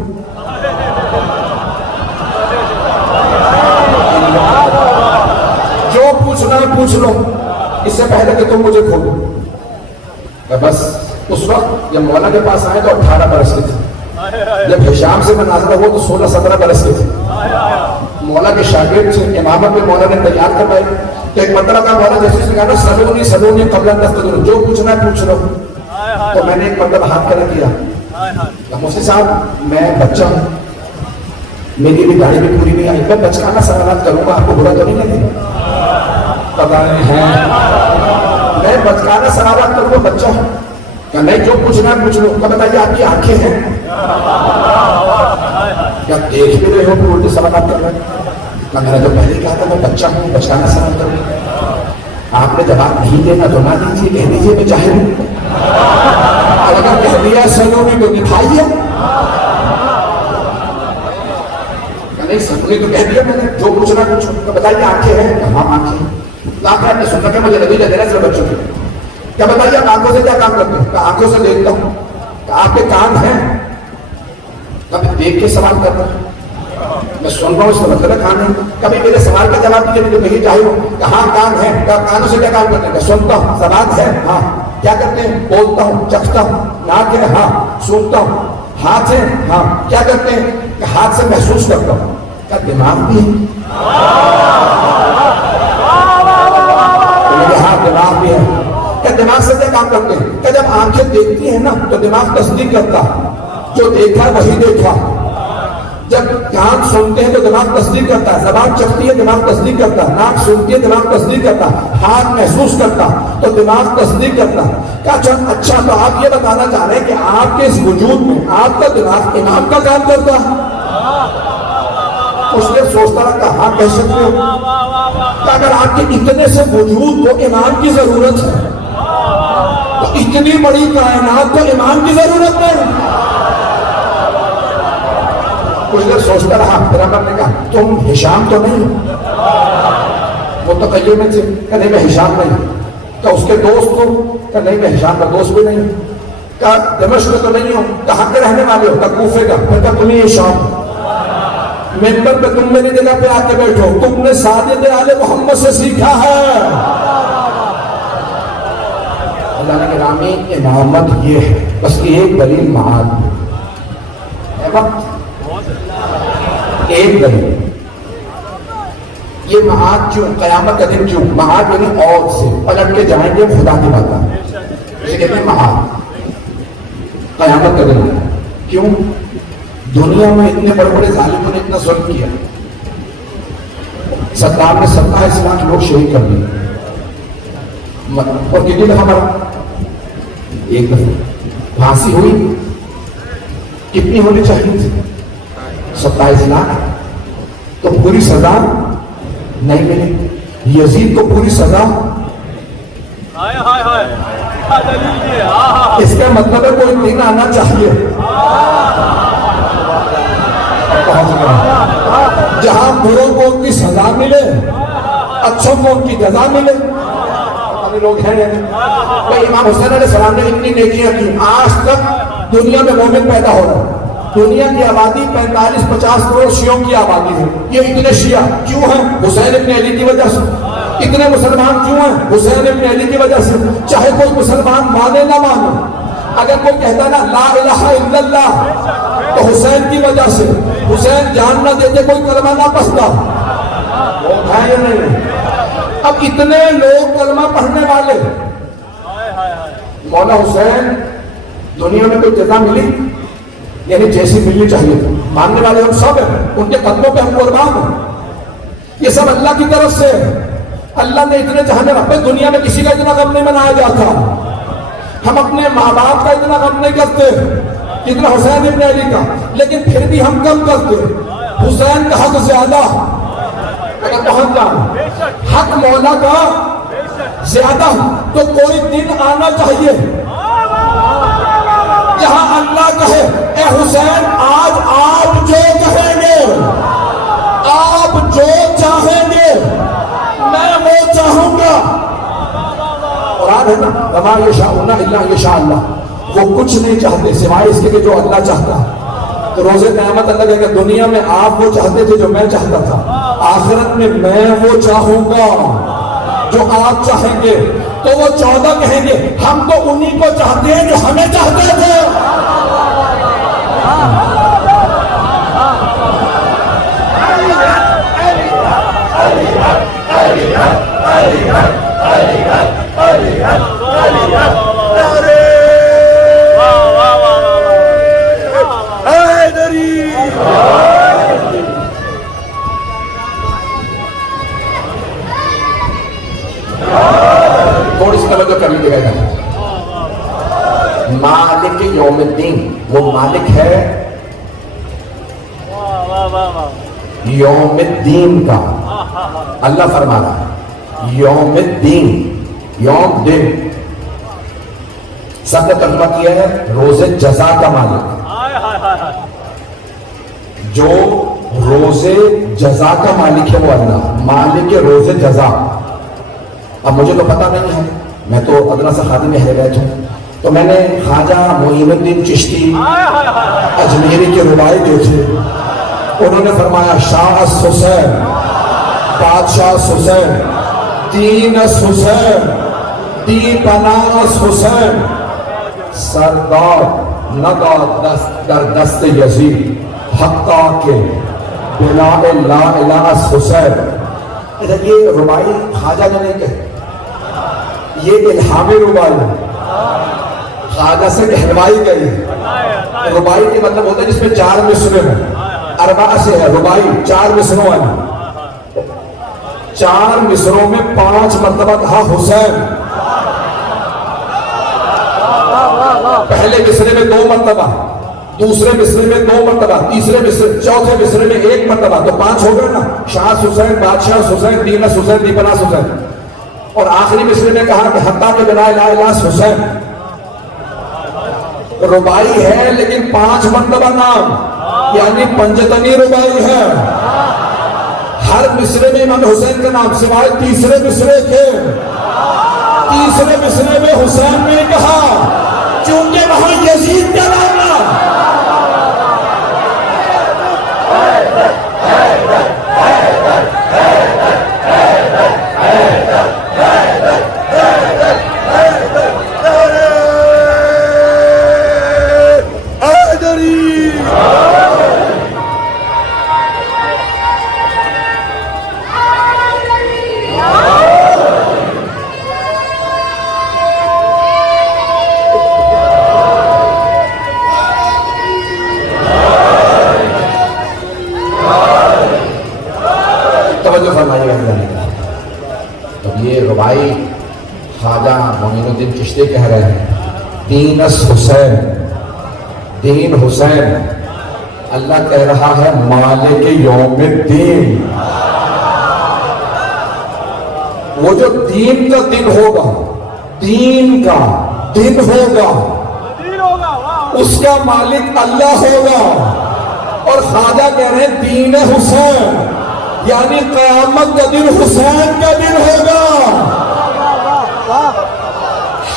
جو پوچھنا پوچھ لو اس سے پہلے کہ تم مجھے کھولو۔ بس اس وقت جب مولا کے پاس آئے تو 18 برس کے تھے، جب ہشام سے مناظرہ ہوا تو 16-17 برس کے تھے، مولا کے شاگرد تھے، امامت میں مولا نے تیار کروائے، تو ایک مطلب کا مولا جیسے سے کہا نا سلونی قبل ان تفتنون، جو پوچھنا ہے پوچھ لو. تو میں نے ایک مطلب ہاتھ کھڑا کیا، مفتی صاحب میں بچہ ہوں، میری بھی گاڑی بھی پوری نہیں آئی، میں بچکانہ سوالات کروں گا، آپ کو برا تو نہیں لگے؟ پتا نہیں ہے، میں بچکانہ سوالات کروں گا، بچہ ہوں. کہ نہیں جو پوچھنا ہے پوچھ لو. کیا بتائیے آپ کی آنکھیں ہیں؟ کیا دیکھ بھی رہے ہو کہ الٹے سوالات کر رہے ہیں؟ میں نے تو پہلے کہا تھا میں بچہ ہوں، بچکانہ سوال کروں. آپ نے جواب نہیں دینا تو نہ دیجیے، کہہ دیجیے میں جاہل ہوں. اور اگر کہہ دیا سلونی تو نبھائیے. نہیں سلونی تو کہہ دیا میں نے، جو پوچھنا پوچھو. تو بتائیے آنکھیں ہیں؟ کہاں آنکھیں ہیں؟ آپ نے سننا کہ مجھے نتیجہ دینا صرف بچوں کے. کیا بتائیے آپ آنکھوں سے کیا کام کرتے ہیں؟ آنکھوں سے دیکھتا ہوں. آپ کے کان ہیں؟ کبھی دیکھ کے سوال کر رہا ہوں، میں سن رہا ہوں، اس کا مطلب ہے کان ہے. کبھی میرے سوال کا جواب دیجیے، مجھے کہیں چاہیے ہو کہاں کان ہے؟ کانوں سے کیا کام کرتے ہیں؟ سنتا ہوں. زبان ہے؟ ہاں. کیا کرتے ہیں؟ بولتا ہوں، چکھتا ہوں. ناک ہے؟ ہاں. سونگتا ہوں. ہاتھ ہے؟ ہاں. کیا کرتے ہیں؟ کہ ہاتھ سے محسوس کرتا ہوں. کیا دماغ بھی ہے؟ ہاں دماغ بھی ہے. کیا دماغ سے کیا کام کرتے ہیں؟ کہ جب آنکھیں دیکھتی ہیں نا تو دماغ تصدیق کرتا ہے، جو دیکھا وہی دیکھا. جب کان سنتے ہیں تو دماغ تصدیق کرتا ہے، زبان چکھتی ہے دماغ تصدیق کرتا ہے، ناک سنتی ہے دماغ تصدیق کرتا ہے، ہاتھ محسوس کرتا تو دماغ تصدیق کرتا ہے. کیا اچھا تو آپ یہ بتانا چاہ رہے ہیں کہ آپ کے اس وجود میں آپ کا دماغ امام کا کام کرتا ہے؟ اس نے سوچتا رہا کہاں کہہ سکتے ہو کہ اگر آپ کے اتنے سے وجود کو امام کی ضرورت ہے تو اتنی بڑی کائنات کو امام کی ضرورت نہیں. کچھ دیر سوچتا رہا، پھر عمر نے کہا تم ہشام تو نہیں؟ وہ تو تقیے میں تھے کہ نہیں میں ہشام نہیں. کہ اس کے دوست ہو؟ کہ نہیں میں ہشام کا دوست بھی نہیں. کہ دمشق تو نہیں ہو؟ کہاں کے رہنے والے ہو؟ کہ کوفے کا. پھر کہ تمہیں ہشام. ممبر پہ تم میری جگہ پہ آ کے بیٹھو، تم نے ساجد آل محمد سے سیکھا ہے. اللہ نے گرامی امامت یہ ہے، بس ایک دلیل معاد ہے، ایک دلیل. یہ معاد کیوں؟ قیامت کا دن کیوں؟ معاد یعنی اور سے پلٹ کے جائیں گے خدا کی بات. اسے کہتے ہیں معاد. قیامت کا دن کیوں؟ دنیا میں اتنے بڑے بڑے ظالموں نے اتنا ظلم کیا، سرکار نے 27 لاکھ لوگ شہید کر دیے. اور کتنی دفعہ مرا؟ ایک دفعہ. پھانسی ہوئی کتنی ہونی چاہیے تھی؟ 27 لاکھ. تو پوری سزا نہیں ملی. یزید کو پوری سزا. اس کا مطلب ہے کوئی دن آنا چاہیے جہاں بروں کو ان کی سزا ملے، اچھوں کو ان کی جزا ملے. لوگ ہیں امام حسین علیہ السلام نے اتنی نیکیاں کی، آج تک دنیا میں مومن پیدا ہو رہا ہے. دنیا کی آبادی 45-50 کروڑ شیعوں کی آبادی ہے. یہ اتنے شیعہ کیوں ہیں؟ حسین ابن علی کی وجہ سے. اتنے مسلمان کیوں ہیں؟ حسین ابن علی کی وجہ سے. چاہے کوئی مسلمان مانے نہ مانے، اگر کوئی کہتا نا لا الہ الا اللہ تو حسین کی وجہ سے. حسین جان نہ دیتے کوئی کلمہ نہ پڑھتا. ہے یا نہیں؟ اب اتنے لوگ کلمہ پڑھنے والے، مولا حسین دنیا میں کوئی جزا ملی؟ یعنی جیسی ملنی چاہیے تھی. ماننے والے ہم سب ہیں، ان کے قدموں پہ ہم قربان ہیں. یہ سب اللہ کی طرف سے. اللہ نے اتنے چاہنے رکھے. دنیا میں کسی کا اتنا غم نہیں منایا جاتا. ہم اپنے ماں باپ کا اتنا غم نہیں کرتے جتنا حسین ابن علی کا، لیکن پھر بھی ہم کم کرتے. حسین کا حق زیادہ. اگر پہنچ جائیں حق مولا کا زیادہ تو کوئی دن آنا چاہیے جہاں اللہ کہے اے حسین آج آپ جو کہیں گے، آپ جو چاہیں گے میں وہ چاہوں گا. قرآن ہے نا وما یشاءون الا یشاء اللہ. وہ کچھ نہیں چاہتے سوائے اس کے کہ جو اللہ چاہتا. تو روز قیامت اللہ کہے کہ دنیا میں آپ وہ چاہتے تھے جو میں چاہتا تھا، آخرت میں میں وہ چاہوں گا جو آپ چاہیں گے. تو وہ 14 کہیں گے ہم تو انہی کو چاہتے ہیں جو ہمیں چاہتے تھے. تھوڑی سی توجہ کر لیجیے گا. مالک یوم الدین، وہ مالک ہے یوم الدین کا. اللہ فرما رہا ہے یوم الدین، یوم دن. سب نے ترجمہ کیا ہے روز جزا کا مالک. جو روز جزا کا مالک ہے وہ اللہ، مالک روز جزا. اب مجھے تو پتہ نہیں ہے، میں تو ادنا سے خادم اہل بیت ہوں، تو میں نے خواجہ معین الدین چشتی اجمیری کے ربائی دیکھے. انہوں نے فرمایا شاہ حسین، بادشاہ حسین، دین حسین، دی پناہ حسین، سردار ندا دست در دست یزید حقا کے بنا لا الہ حسین. یہ ربائی خواجہ نے نہیں کہے، یہ الہامی ربائی خواجہ سے کہلوائی گئی. ربائی کے مطلب ہوتا ہے جس میں 4 مصرے ہیں، اربع سے ہے ربائی، 4 مصروں ہیں. 4 مصروں میں 5 مرتبہ کہا حسین. پہلے مصرے میں 2 مرتبہ، دوسرے مصرے میں 2 مرتبہ، تیسرے مصرے، چوتھے مصرے میں 1 مرتبہ، تو 5 ہو گئے نا. شاہ حسین، بادشاہ حسین، دین حسین، دیپناس حسین. اور آخری مصرے میں کہا کہ حتیٰ کہ بنا لا الہ حسین. ربائی ہے لیکن 5 مرتبہ نام، یعنی پنجتنی ربائی ہے. ہر مصرے میں امام حسین کا نام سوائے تیسرے مصرے کے. تیسرے مصرے میں حسین نے کہا چونکہ وہاں یزید کا نام ہے. خواجہ معین الدین چشتی کہہ رہے ہیں دین حسین، دین حسین. اللہ کہہ رہا ہے مالک یوم الدین. وہ جو دین کا دن ہوگا، دین کا دن ہوگا، اس کا مالک اللہ ہوگا. اور خواجہ کہہ رہے ہیں دین حسین، یعنی قیامت کا دن حسین کا دن ہوگا.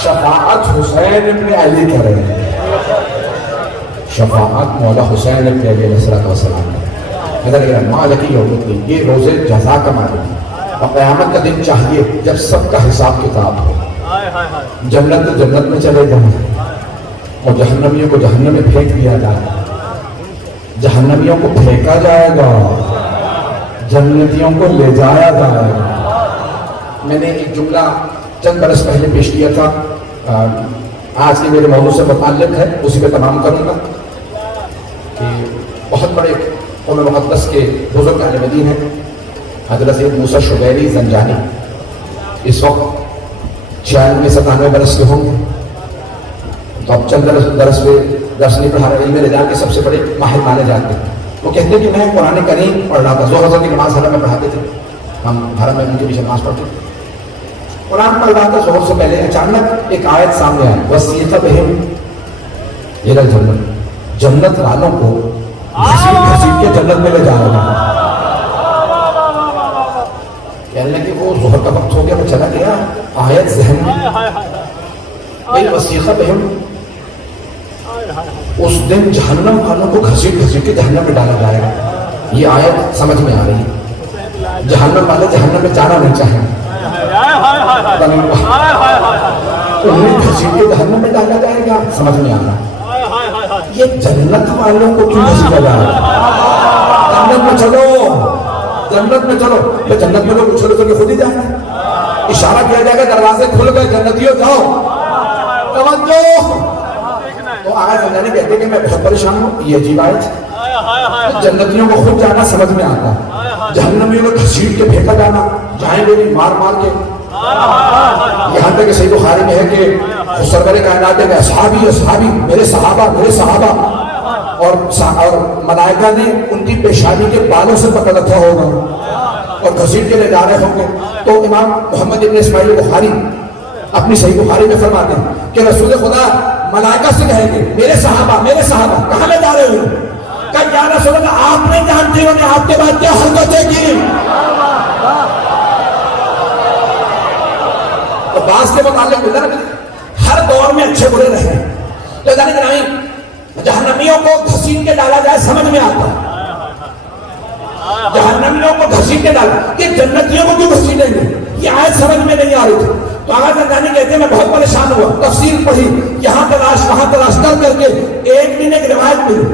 شفاعت حسین ابن علی کر رہے ہیں، شفاعت مولا حسین ابن علی علیہ السلام ہے. مالک یوم الدین، یہ روز جزا کا مالک ہے. اور قیامت کا دن چاہیے جب سب کا حساب کتاب ہو. جنت میں چلے جائیں اور جہنمیوں کو جہنم میں پھینک دیا جائے. جہنمیوں کو پھینکا جائے گا، جنتیوں کو لے جایا جائے گا. میں نے ایک جملہ چند برس پہلے پیش کیا تھا، آج کے میرے موضوع سے متعلق ہے، اسی پہ تمام کروں گا. کہ بہت بڑے قوم مقدس کے بزرگ اہل مدین ہیں حضرت سید موسیٰ شبیری زنجانی. اس وقت 96-97 برس کے ہوں گے. تو اب چند درس نہیں پڑھا رہے، علم رجال کے سب سے بڑے ماہر مانے جاتے ہیں. وہ کہتے ہیں کہ میں قرآن کریم پڑھ رہا تھا، ظہر کی نماز حرم میں پڑھاتے تھے، ہم حرم میں ان کے پیچھے نماز پڑھتے تھے. قرآن پڑھ رہا تھا ظہر سے پہلے، اچانک ایک آیت سامنے آئی وسیق بہم الی الجنت، جنت والوں کو گھسیٹ کے جنت میں لے جا رہا ہے. کہنے لگے وہ ظہر کا وقت ہو گیا، وہ چلا گیا. آیت ذہن میں وسیق بہم، اس دن جہنم والوں کو گھسیٹ کے جہنم میں ڈالا جائے گا. یہ آیت سمجھ میں آ رہی ہے. جہنم والے جہنم میں جانا نہیں چاہیں، انہیں گھسیٹ کے جہنم میں ڈالا جائے گا. سمجھ میں آ رہا ہے یہ جنت والوں کو کیوں گھسیٹا جا رہا ہے؟ جنت میں چلو، جنت میں چلو. جنت میں لوگ چھوٹے چھوٹے خود ہی جانا ہے. اشارہ کیا جائے گا دروازے کھل گئے جنتیوں جاؤ توجہ. تو آگے سمجھانے کہتے ہیں کہ میں بہت پریشان ہوں. یہ عجیب آیت ہے. جنتیوں کو خود جانا سمجھ میں آتا ہے, جہنمیوں کو گھسیٹ کے پھینکا جانا, جائیں گے مار مار کے. یہاں تک کہ صحیح بخاری میں ہے کہ سرور کائنات ہے اصحابی اصحابی, میرے صحابہ میرے صحابہ, اور ملائکہ نے ان کی پیشانی کے بالوں سے پکڑ رکھا ہوگا اور گھسیٹ کے لے جا رہے ہوں گے. تو امام محمد ابن اسماعیل بخاری اپنی صحیح بخاری میں فرماتے ہیں کہ رسول خدا ملائکہ سے کہیں گے میرے صحابہ کہاں لے جا رہے ہو؟ کہ یا رسول اللہ آپ نہیں جانتے ہو کہ آپ کے بعد کیا حرکتیں کی. تو بعض کے متعلق ہر دور میں اچھے برے رہے. تو جانے کہ نہیں, جہنمیوں کو گھسیٹ کے ڈالا جائے سمجھ میں آتا ہے. جہنمیوں کو گھسیٹ کے ڈالا, کہ جنتیوں کو کیوں گھسیٹیں گے, یہ آیت سمجھ میں نہیں آ رہی تھی. تو آگے سرکاری کہتے ہیں میں بہت پریشان ہوا, تفسیر پڑھی, یہاں تلاش وہاں تلاش کر کے ایک دن ایک روایت ملی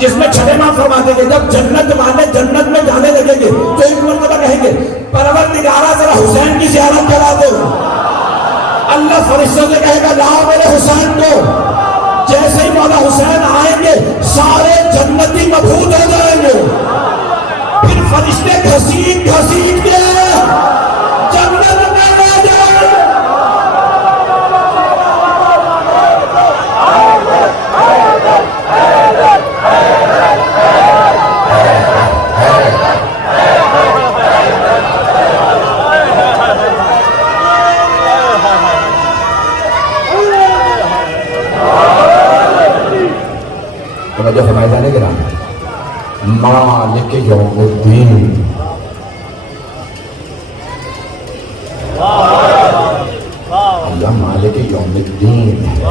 جس میں چھٹے ماں فرماتے ہیں جب جنت والے جنت میں جانے لگیں گے تو ایک مرتبہ کہیں گے پروردگارا ذرا حسین کی زیارت کرا دو. اللہ فرشتوں سے کہے گا لاؤ میرے حسین کو. جیسے ہی مولا حسین آئیں گے سارے جنتی مبہوت ہو جائیں گے. پھر فرشتے گھسیٹ کے جنت میں لے جائیں گے. توجہ فرمائے جانے کے نام مالک یوم الدین. اللہ مالک یوم الدین ہے,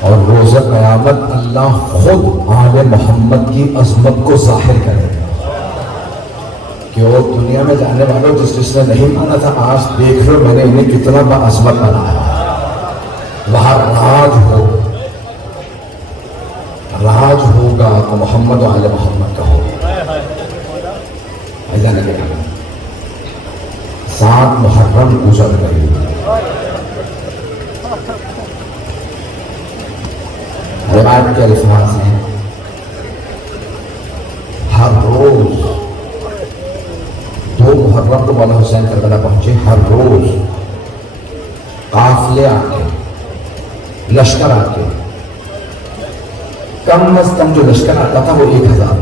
اور روز قیامت اللہ خود آل محمد کی عظمت کو ظاہر کرے گا کہ وہ دنیا میں جانے والوں جس نے نہیں مانا تھا آج دیکھ لو میں نے انہیں کتنا بعظمت بنایا. وہاں راج ہوگا تو محمد و آل محمد کا ہوگا. ایسا لگے گا 7 محرم گزر گئی. روایت کے الفاظ ہیں ہر روز 2 محرم کو مولا حسین کربلا پہنچے. ہر روز قافلے آتے, لشکر آتے, کم از کم جو لشکر آتا تھا وہ 1000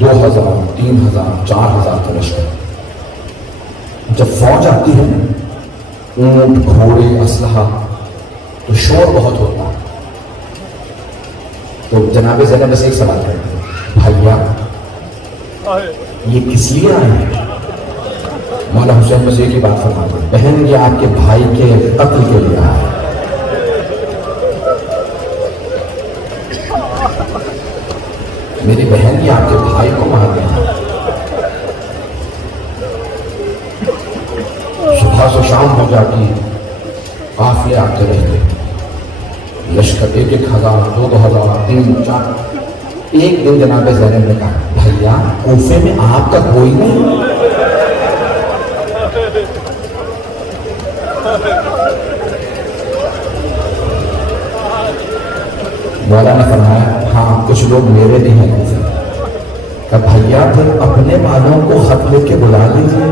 2000 3000 4000 کا لشکر. جب فوج آتی ہے اونٹ گھوڑے اسلحہ تو شور بہت ہوتا ہے. تو جناب زینب سے ایک سوال کرتے ہیں بھائیا یہ کس لیے آئے ہیں؟ مولا حسین بس ایک ہی بات فرماتے ہیں بہن یہ آپ کے بھائی کے قتل کے لیے آئے ہیں. میری بہن یہ آپ کے بھائی کو مار دیں. صبح سے شام ہو جاتی, قافلے آتے رہتے, لشکر 1000 2000 3000. ایک دن جناب زینب نے کہا بھیا کوفے میں آپ کا کوئی نہیں؟ مولا نے فرمایا ہاں کچھ لوگ میرے بھی ہیں. کہ بھیا پھر اپنے والوں کو خط لے کے بلا لیجیے.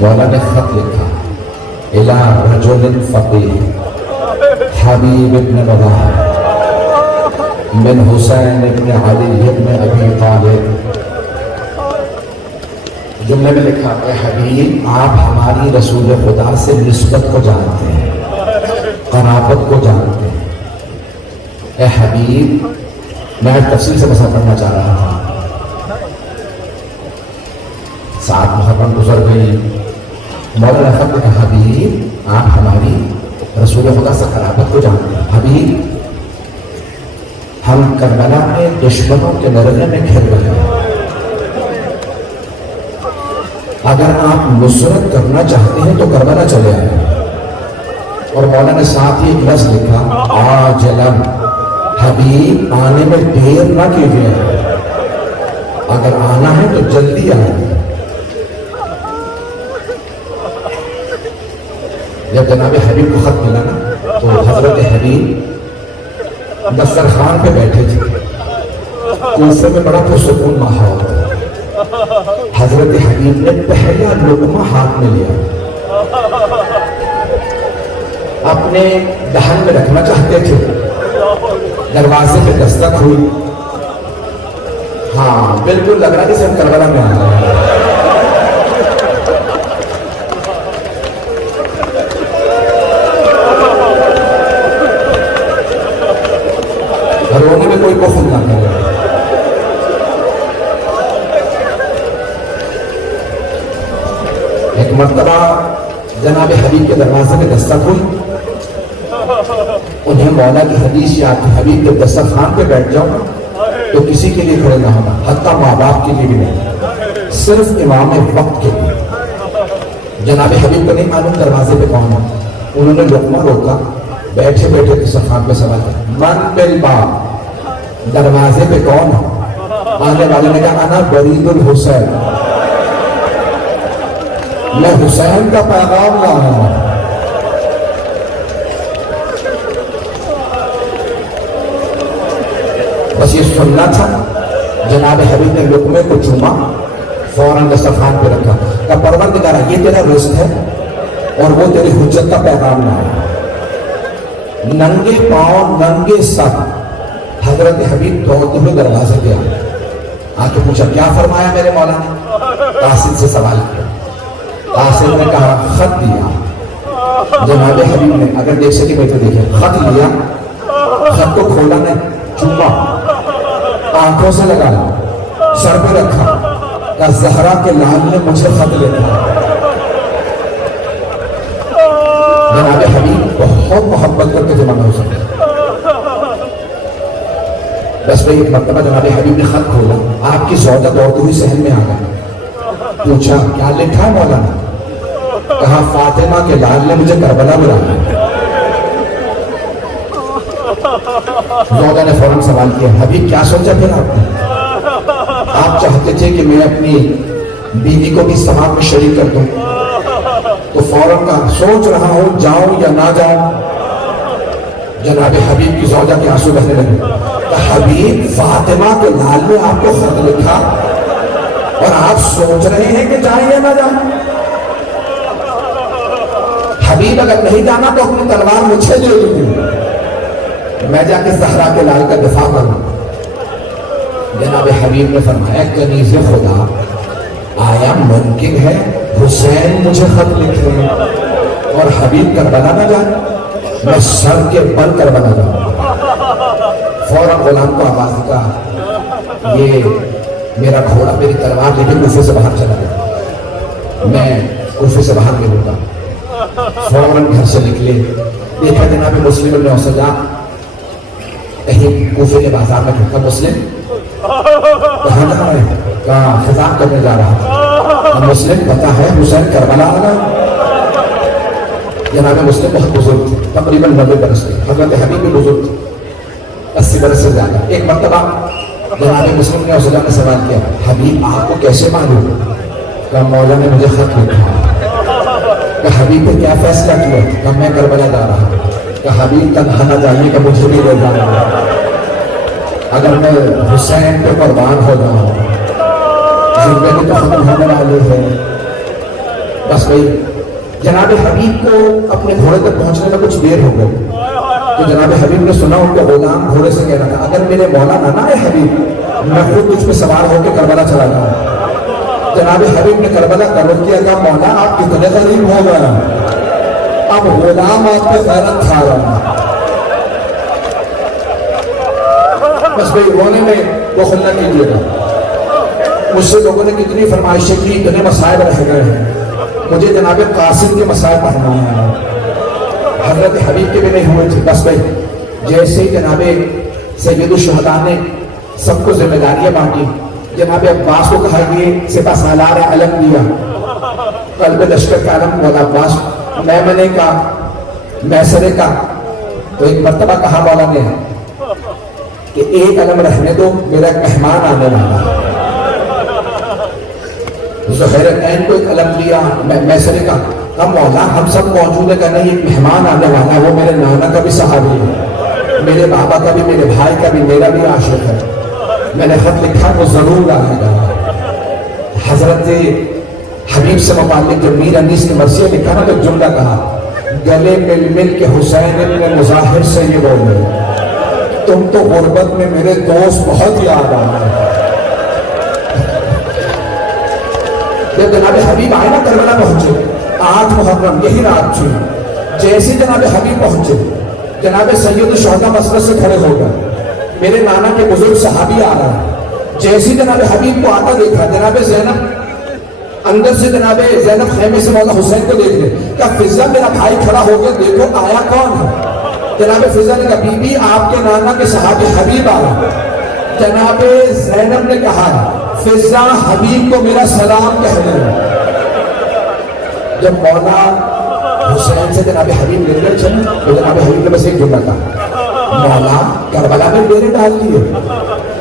مولا نے خط لکھا الى رجل فقیہ حبیب ابن وضاح من حسین ابن علی ابن ابی طالب. جملے میں لکھا اے حبیب آپ ہماری رسول خدا سے نسبت کو جانتے ہیں, قرابت کو جانتے ہیں. اے حبیب میں تفصیل سے مسئلہ کرنا چاہ رہا تھا. 7 محرم گزر گئی. مولانا خط نے کہا حبیب آپ ہماری رسول خدا سے قرابت کو جانتے ہیں. حبیب ہم کربلا میں دشمنوں کے نرغے میں کھیل رہے ہیں. اگر آپ نصرت کرنا چاہتے ہیں تو کربلا چلے آئے. اور مولانا نے ساتھ ہی ایک لفظ لکھا آجلن حبیب آنے میں دیر نہ کیجیے. اگر آنا ہے تو جلدی آنا. جب جناب حبیب کو خط ملا نا تو حضرت حبیب دسترخوان پہ بیٹھے تھے. کوفے میں بڑا پرسکون ماحول تھا. حضرت حبیب نے پہلا لقمہ ہاتھ میں لیا, اپنے دہن میں رکھنا چاہتے تھے. دروازے پہ دستک ہوئی. ہاں بالکل لگ رہا کہ سب کربلا میں آ رہا ہے. رونے میں کوئی بخل نہ کرے. ایک مرتبہ جناب حبیب کے دروازے میں دستک ہوئی. انہیں مولا کی حدیث یاد تھی, حبیب کے دسترخوان پہ بیٹھ جاؤ تو کسی کے لیے کھڑے نہ ہونا, حتیٰ ماں باپ کے لیے بھی نہیں, صرف امام وقت کے لیے. جناب حبیب کو نہیں معلوم دروازے پہ کون ہے. انہوں نے لقمہ روکا, بیٹھے بیٹھے دسترخوان پہ سوال کیا, من بالباب, دروازے پہ کون ہے؟ آنے والے نے کہا انا برید الحسین, میں حسین کا پیغام لا رہا ہوں. بس یہ سننا تھا. جناب حبیب نے لقمے کو چوما, فوراً دسترخوان پہ رکھا, کہ پروردگارا یہ تیرا رزق ہے اور وہ تیری حجت کا پیغام لا رہا ہے. ننگے پاؤں ننگے سر حضرت حبیب دوڑتے ہوئے دروازے پہ آ کے پوچھا, کیا فرمایا میرے مولا نے؟ قاصد سے سوال کیا. قاصد نے کہا خط دیا. جناب حبیب نے, اگر دیکھ سکے بیٹھے دیکھیں, خط لیا, خط کو کھولا نے, چوما, آنکھوں سے لگایا, سر پہ رکھا, کہا زہرا کے لال نے مجھے خط لکھا. جناب حبیب بہت محبت کرتے تھے مولا حسین. بس بھائی ایک مرتبہ جناب حبیب نے خط کھولا, آپ کی زوجہ دوڑتی ہوئی صحن میں آ گئی. پوچھا کیا لکھا ہے مولا نے؟ کہا فاطمہ کے لال نے مجھے کربلا بلایا. زوجہ نے فوراً سوال کیا, حبیب کیا سوچا پھر آپ نے؟ آپ چاہتے تھے کہ میں اپنی بیوی کو بھی ثواب میں شریک کر دوں, تو فوراً کہا سوچ رہا ہوں جاؤں یا نہ جاؤں. جناب حبیب کی زوجہ کے آنسو بہنے لگے. حبیب فاطمہ کے لال نے آپ کو خط لکھا اور آپ سوچ رہے ہیں کہ جائیں یا نہ جائیں. حبیب اگر نہیں جانا تو اپنی تلوار مجھے دے دیجیے, میں جا کے زہرا کے لال کا دفاع کروں. جناب حبیب نے فرمایا, کنیز خدا, آیا ممکن ہے حسین مجھے خط لکھے اور حبیب کربلا نہ جائے؟ میں سر کے بل کربلا جاؤں. فوراً غلام کو آواز دیا, یہ میرا گھوڑا میری تلوار لے کے کوفے سے باہر چلا گیا, میں کوفے سے باہر نہیں ہوتا. فوراً گھر سے نکلے, دیکھا جناب مسلم نے اسے جا کہیں کوفے کے بازار میں کھڑا. مسلم کہاں جا رہے ہیں؟ کہاں خطاب کرنے جا رہا تھا. مسلم پتا ہے حسین کربلا آ گیا. جناب مسلم بہت بزرگ تھے, تقریباً 90 برس کے. حضرت حبیب بھی بزرگ تھے, 80 برس سے زیادہ. ایک مرتبہ جناب مسلم نے اسے نے سوال کیا, حبیب آپ کو کیسے معلوم؟ کہ مولا نے مجھے خط لکھا. کہ حبیب نے کیا فیصلہ کیا؟ کہ میں کربلا جا رہا ہوں. کہ حبیب تنہا نہ جانے کا مجھے بھی لے جانا, اگر میں حسین پہ قربان ہو جاؤں, زندگی تو ختم ہونے والی ہے. بس بھائی جناب حبیب کو اپنے گھوڑے تک پہنچنے میں کچھ دیر ہو گئی, تو جناب حبیب نے سنا ان کا غلام گھوڑے سے کہہ رہا تھا, اگر میرے مولا نہ آئے حبیب, میں خود تجھ پہ سوار ہو کے کربلا چلا جاؤں. جناب حبیب نے کربلا کا رخ کیا, کہا مولا آپ کتنے قریب ہو گئے, اب غلام آپ پہ غیرت کھا رہا ہے. بس بھائی رونے میں بخل نہ کیجیے گا. مجھ سے لوگوں نے کتنی فرمائشیں کی, اتنے مسائل رہ گئے ہیں, مجھے جناب قاسم کے مسائل پڑھنا ہے. حضرت حبیب کے بھی نہیں ہوئے تھے. بس بھائی جیسے جناب سید الشہداء نے سب کو ذمہ داریاں بانٹی, جناب عباس کو کہا یہ سپہ سالار علم دیا, قلب لشکر کا علم مولا عباس, میمنے کا, میسرے کا. تو ایک مرتبہ کہا مولا نے کہ ایک علم رہنے دو, میرا ایک مہمان آنے والا ہے. زہیرین کو ایک علم دیا. میں سے نے کہا مولا ہم سب موجود ہے کہ نہیں ایک مہمان آنے والا ہے, وہ میرے نانا کا بھی صحابی ہے, میرے بابا کا بھی, میرے بھائی کا بھی, میرا بھی عاشق ہے, میں نے خط لکھا وہ ضرور آئے گا. حضرت حبیب سے متعلق جب میر انیس نے مرثیہ لکھا نا تو جملہ کہا گلے مل مل کے حسین ابن مظاہر سے یہ بولے تم تو غربت میں میرے دوست بہت یاد آ رہے ہیں. جب جناب حبیب آئے نا کربلا پہنچے 8 محرم یہی رات تھی, جیسے جناب حبیب پہنچے جناب سید الشہداء مسجد سے کھڑے ہو گئے, میرے نانا کے بزرگ صحابی آ رہا ہے, جیسے جناب حبیب کو آتا دیکھا جناب زینب اندر سے جناب زینب خیمے سے مولا حسین کو دیکھ لے کہا فضا میرا بھائی کھڑا ہو گیا دیکھو آیا کون ہے. جناب فضا نے کہا بی بی آپ کے نانا کے صحابی حبیب آ رہا. جناب زینب نے کہا فضا حبیب کو میرا سلام کہہ دیں. جب مولا حسین سے جناب حبیب مل گئے چلے تو جناب حبیب نے بس ایک جملہ کہا مولا کربلا میں ڈیرے ڈال دیے.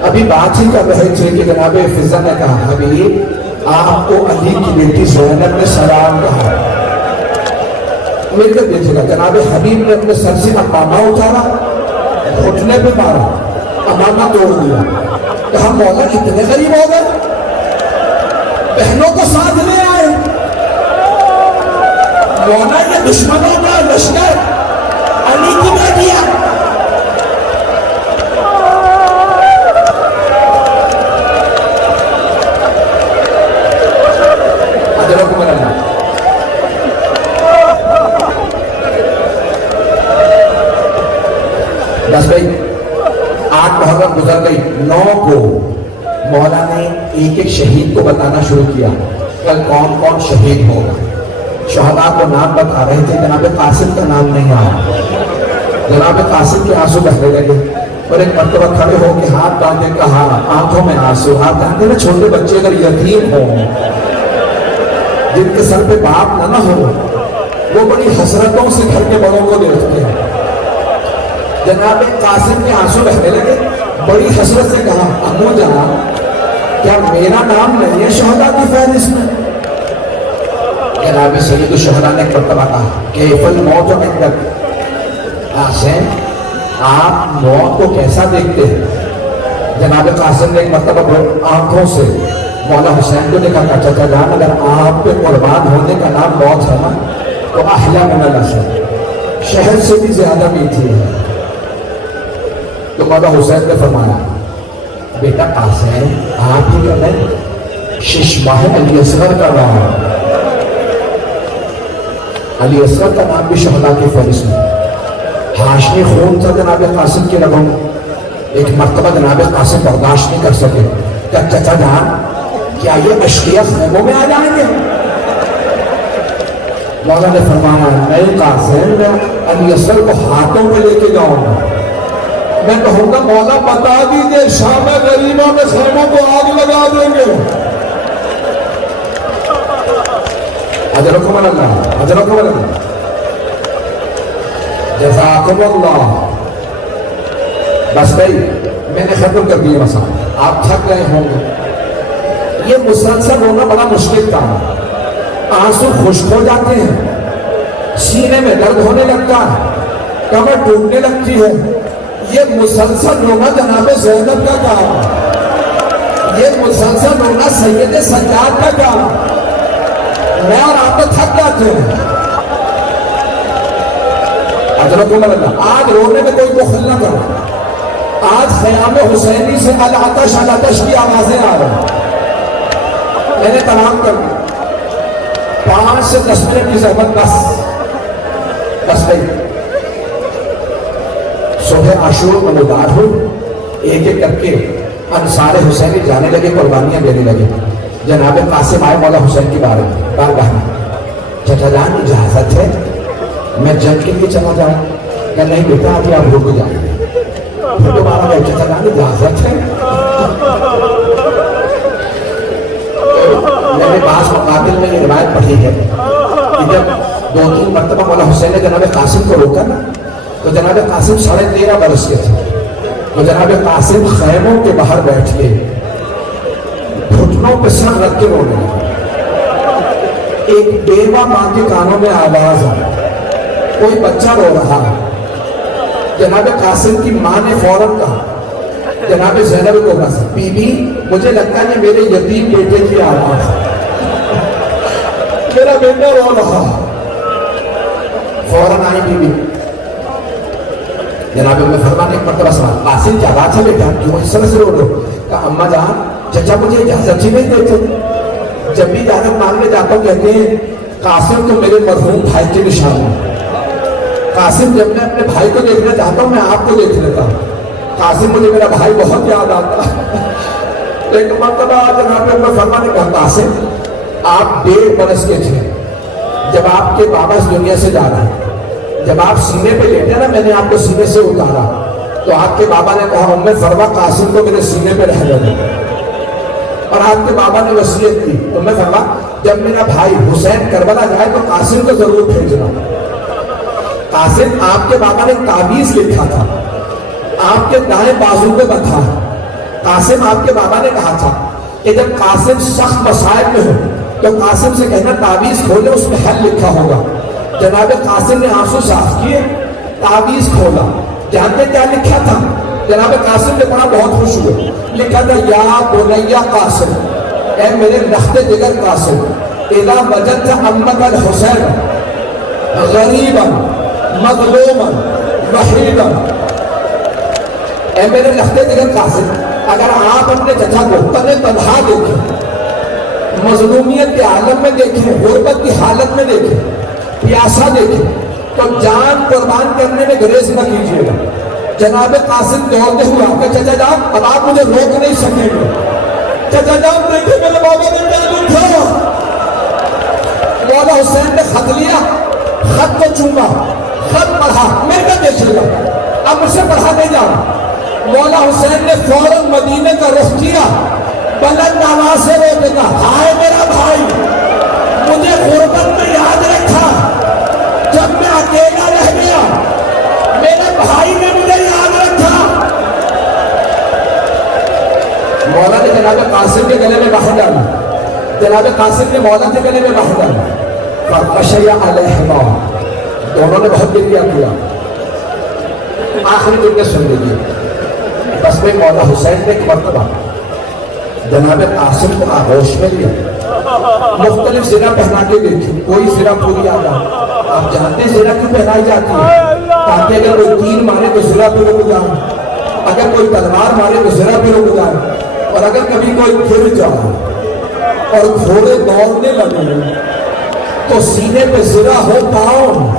ابھی بات ہی کر رہے تھے کہ جناب فضا نے کہا حبیب آپ کو علی کی بیٹی زینب نے سلام کہا. مل کر دیکھے گا جناب حبیب نے اپنے سر سے امامہ اتارا, گھٹنے پہ مارا, امامہ توڑ دیا. کہا مولا اتنے غریب ہو گئے, بہنوں کو ساتھ لے آئے, مولا یہ دشمنوں کا لشکر علی کی بیٹیاں. بس بھائی 8 محرم گزر گئی. 9 کو مولا نے ایک ایک شہید کو بتانا شروع کیا کل کون کون شہید ہوگا. شہداء کو نام بتا رہے تھے, جناب قاسم کا نام نہیں آیا. جناب قاسم کے آنسو بہنے لگے اور ایک مرتبہ کھڑے ہو کے ہاتھ باندھے کہا آنکھوں میں آنسو. ہاتھ باندھے نا چھوٹے بچے اگر یتیم ہوں جن کے سر پہ باپ نہ ہو وہ بڑی حسرتوں سے گھر کے بڑوں کو دیکھتے ہیں. جناب قاسم کے آنسو بہنے لگے, بڑی حسرت سے کہا ابو جان کیا میرا نام نہیں ہے شہداء کی فہرست میں. جناب سید الشہداء نے ایک مرتبہ کہا کیف الموت عندک, قاسم آپ موت کو کیسا دیکھتے ہیں. جناب قاسم نے ایک مرتبہ آنکھوں سے مولا حسین کو دیکھا کہ چچا جان اگر آپ پہ قربان ہونے کا نام موت ہے نا تو احلی من العسل, شہد سے بھی زیادہ میٹھی ہے. تو مولا حسین نے فرمایا بیٹا قاسم آپ ہی کا میں ششماہ علی اصغر کا نام, علی اصغر کا نام بھی شہداء کی فہرست میں. ہاشمی خون تھا جناب قاسم کے رگوں. ایک مرتبہ جناب قاسم برداشت نہیں کر سکے کہ چچا جان کیا یہ اشقیاء خیموں میں آ جائیں گے. مولا نے فرمایا نہیں قاسم میں علی اصغر کو ہاتھوں پہ لے کے جاؤں گا. میں کہوں گا مولا بتا دیجئے شام غریبوں میں خیموں کو آگ لگا دیں گے. اجرکم اللہ, اجرکم اللہ, جزاکم اللہ. بس بھائی میں نے ختم کر دیا مسئلہ, آپ تھک گئے ہوں گے. یہ مسلسل ہونا بڑا مشکل تھا. آنسو خشک ہو جاتے ہیں, سینے میں درد ہونے لگتا ہے, کمر ٹوٹنے لگتی ہے. یہ مسلسل رونا جناب زینب کا کام, یہ مسلسل رونا سید سجاد کا کام. میں اور آپ تو تھک جاتے ہیں. آج رونے میں کوئی بخل نہ کرو. آج خیام حسینی سے العطش العطش کی آوازیں آ رہی ہیں. میں نے تمام کر دی 5 سے 10 منٹ کی زحمت. بس بھائی صبح عاشور میں مدار ہو, ایک ایک کر کے انصار حسینی جانے لگے, قربانیاں دینے لگے. جناب قاسم آئے مولا حسین کی بارگاہ میں, چچا جان اجازت ہے میں جنگ کے لیے چلا جاؤں. کہ نہیں بیٹا ابھی آپ رک جائیں. پھر دوبارہ گئے چچا جان اجازت ہے. میں نے بعض مقاتل میں یہ روایت پڑھی ہے کہ جب 2-3 مرتبہ مولا حسین نے جناب قاسم کو روکا نا تو جناب قاسم 13.5 برس کے تھے. تو جناب قاسم خیموں کے باہر بیٹھ کے گھٹنوں پہ سر رکھ کے رونے لگے. ایک بیوہ ماں کے کانوں میں آواز آئی، کوئی بچہ رو رہا ہے۔ جناب قاسم کی ماں نے فوراً کہا جناب زینب کو سے، بی بی مجھے لگتا ہے میرے یتیم بیٹے کی آواز ہے، میرا بیٹا رو رہا ہے۔ فوراً آئی بی بی، جناب میں فرمان ایک مرتبہ سوال، قاسم کیا بات ہے بیٹا، کیوں اس طرح سے رو رہے ہو؟ کہا اماں جان چچا مجھے اجازت ہی نہیں دیتے، جب بھی اجازت مانگنے جاتا ہوں کہتے ہیں قاسم تو میرے مرحوم بھائی کے نشان ہے، قاسم جب میں اپنے بھائی کو دیکھنا چاہتا ہوں میں آپ کو دیکھ لیتا ہوں، قاسم مجھے میرا بھائی بہت یاد آتا ہے۔ ایک مرتبہ جناب میں فرمان نے کہا قاسم آپ 1.5 برس کے تھے جب آپ کے بابا اس دنیا سے جا رہے ہیں، جب آپ سینے پہ لیٹے نا میں نے آپ کو سینے سے اتارا تو آپ کے بابا نے کہا ام فروا قاسم کو میرے سینے پہ رہنے دو، اور آپ کے بابا نے وصیت کی ام فروا جب میرا بھائی حسین کربلا جائے تو قاسم کو ضرور بھیجنا۔ قاسم آپ کے بابا نے تعویذ لکھا تھا، آپ کے دائیں بازو پہ بندھا ہے۔ قاسم آپ کے بابا نے کہا تھا کہ جب قاسم سخت مسائل میں ہو تو قاسم سے کہنا تعویذ کھولے اس میں حل لکھا ہوگا۔ جناب قاسم نے آنسو صاف کیے، تعویذ کھولا، جانتے کیا لکھا تھا؟ جناب قاسم نے پڑھا بہت خوش ہوئے، لکھا تھا یا بنیا قاسم، اے میرے رخت جگر قاسم، اذا وجدت امک الحسین غریبا مظلوما وحیدا، اے میرے رخت جگر قاسم اگر آپ اپنے چچا کو تنے تنہا دیکھیں، مظلومیت کے عالم میں دیکھیں، غربت کی حالت میں دیکھیں، پیاسا دیکھیں تو جان قربان کرنے میں گریز نہ کیجیے گا۔ جناب قاسم دوڑتے ہوئے آپ کا چچا جان اب آپ مجھے روک نہیں سکیں گے، چچا جان دیکھیں میرے بابا نے کیا لکھا۔ مولا حسین نے خط لیا، خط کو چوما، خط پڑھا، میں کیا دیکھے گا اب مجھ سے پڑھا نہیں جا رہا۔ مولا حسین نے فوراً مدینے کا رخ کیا، بلند آواز سے وہ کہا ہائے میرا بھائی، مجھے غربت میں یاد رکھا، جب میں اکیلا رہ گیا میرے بھائی نے مجھے یاد رکھا۔ مولا نے جناب قاسم کے گلے میں باہر ڈالا، جناب قاسم نے مولا کے گلے میں باہر ڈالا، فَغَشِيَ عَلَيْهِمَا، دونوں نے بہت گریہ کیا۔ آخری جملے سن لیجیے، بس میں مولا حسین نے ایک مرتبہ جناب قاسم کو آغوش میں لیا، مختلف زرہ پہنا کے دیکھی، کوئی زرہ پوری آتا، آپ جانتے ہیں زرہ کیوں پہنائی جاتی ہے؟ تاکہ اگر کوئی تیر مارے تو زرہ پہ رک جائے، اگر کوئی تلوار مارے تو زرہ پہ رک جائے، اور اگر کبھی کوئی گر جائے اور گھوڑے دوڑنے لگے تو سینے پہ زرہ ہو پاؤں،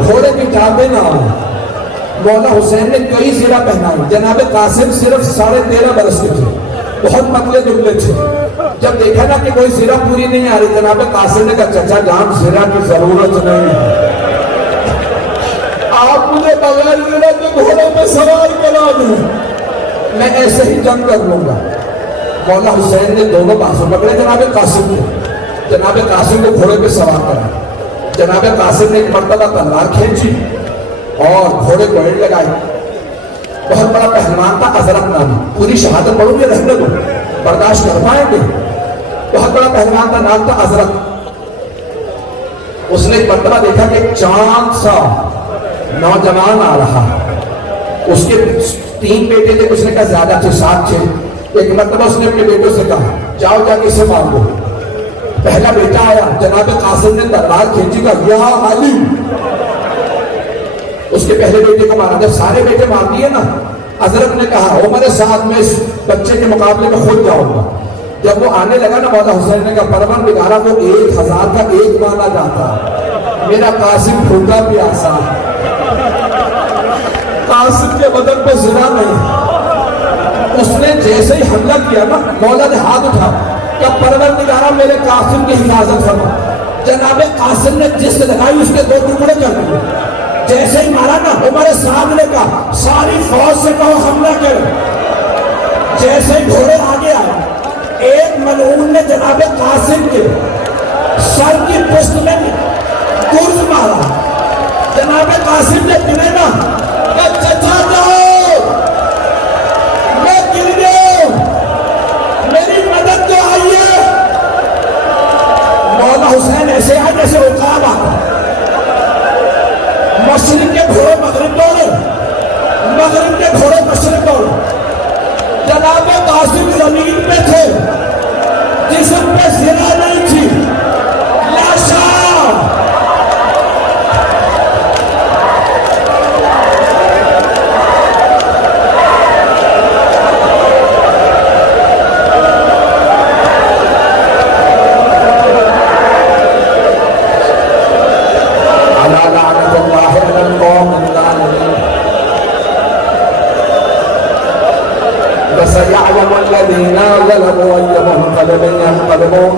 گھوڑے کی ٹانگیں نہ آئیں۔ مولا حسین نے کئی زرہ پہنائی، جناب قاسم صرف 13.5 برس کے تھے، بہت پتلے دبلے تھے۔ جب دیکھا نا کہ کوئی زرہ پوری نہیں آ رہی، جناب قاسم نے کہا چچا جان زرہ کی ضرورت نہیں ہے، آپ مجھے بغیر زرہ کے گھوڑے پہ سوار کرا دیں، میں ایسے ہی جنگ کر لوں گا۔ مولا حسین نے دونوں بازو پکڑے جناب قاسم کو، جناب قاسم کو گھوڑے پہ سوار کرا۔ جناب قاسم نے ایک مرتبہ تلوار کھینچی اور گھوڑے کو ایڑ لگائی۔ بہت بڑا پہلوان تھا ازرق نامی، پوری شہادت پڑھوں گے رہنے دو، برداشت کر پائیں گے؟ بہت بڑا پہلوان تھا، نام تھا ازرق۔ اس نے ایک مرتبہ دیکھا کہ ایک چاند سا نوجوان آ رہا، اس کے 3 بیٹے تھے، اس نے کہا زیادہ تھے 7 تھے۔ ایک مرتبہ اس نے اپنے بیٹوں سے کہا جاؤ جا کے اسے مار دو۔ پہلا بیٹا آیا، جناب قاسم نے تلوار کھینچی، کہا یا علی، اس کے پہلے بیٹے کو مارا۔ جب سارے بیٹے مار دیے نا، ازرق نے کہا عمر ساتھ میں اس بچے کے مقابلے میں خود جاؤں گا۔ جب وہ آنے لگا نا، مولا حسین نے کہا پروردگارا کو 1000 کا 1 مانا جاتا، میرا قاسم بھوکا پیاسا، قاسم کے بدن پہ زنا نہیں۔ اس نے جیسے ہی حملہ کیا نا، مولا نے ہاتھ اٹھا کہ پروردگارا میرے قاسم کی حفاظت فرما۔ جناب قاسم نے جس لگائی اس کے 2 ٹکڑے کر دیے۔ جیسے ہی مارا نا، عمر سعد نے کہا ساری فوج سے کہو حملہ کرو۔ جیسے ہی گھوڑے آگے آئے، ایک ملعون نے جناب قاسم کے سر کی پشت میں گرز مارا۔ جناب قاسم نے گرے نا، کہ چچا جاؤ، میں گر گیا، میری مدد تو آئیے۔ مولا حسین ایسے پہ زنا نہیں تھی، لاشا فسيعلم الذين ظلموا أي منقلب ينقلبون.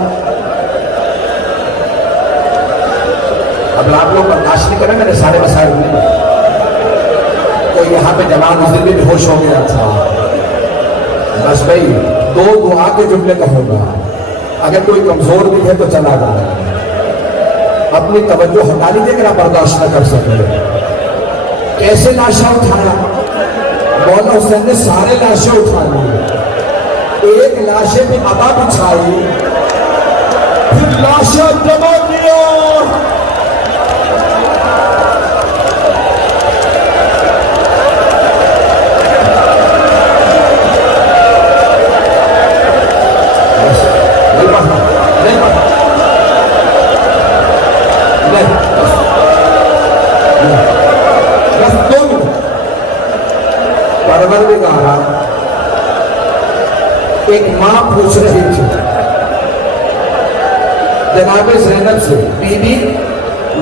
اب آپ لوگ برداشت نہیں کریں، میرے سارے مسائل میں کوئی یہاں پہ جوان اس دن بھی بے ہوش ہو گیا تھا. بس بھائی 2 دعا کے جملے کہوں گا، اگر کوئی کمزور بھی ہے تو چلا جائے، اپنی توجہ ہٹا لیجیے اگر آپ برداشت نہ کر سکتے. کیسے لاشا اٹھایا؟ مولا حسین نے سارے لاشیں اٹھا لی، ایک لاشے پہ ابا بچھائی، پھر لاشیں جمع کیا. ایک ماں پوچھ رہی تھی جناب زینب سے، بی بی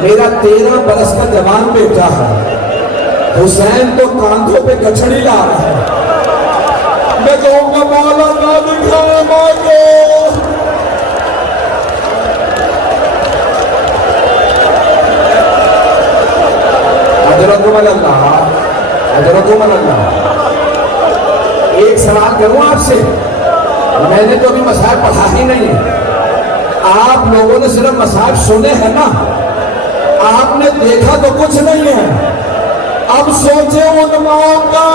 میرا 13 برس کا جوان بیٹا ہے، حسین تو کاندھوں پہ گچھڑی لا رہا ہے، میں کہوں گا مولا نہ دکھائے ماں کو. اجرکم اللہ، اجرکم اللہ. ایک سوال کروں آپ سے، میں نے تو ابھی مسائل پڑھا ہی نہیں، آپ لوگوں نے صرف مسائل سنے ہیں نا، آپ نے دیکھا تو کچھ نہیں ہے. اب سوچیں علماء کا.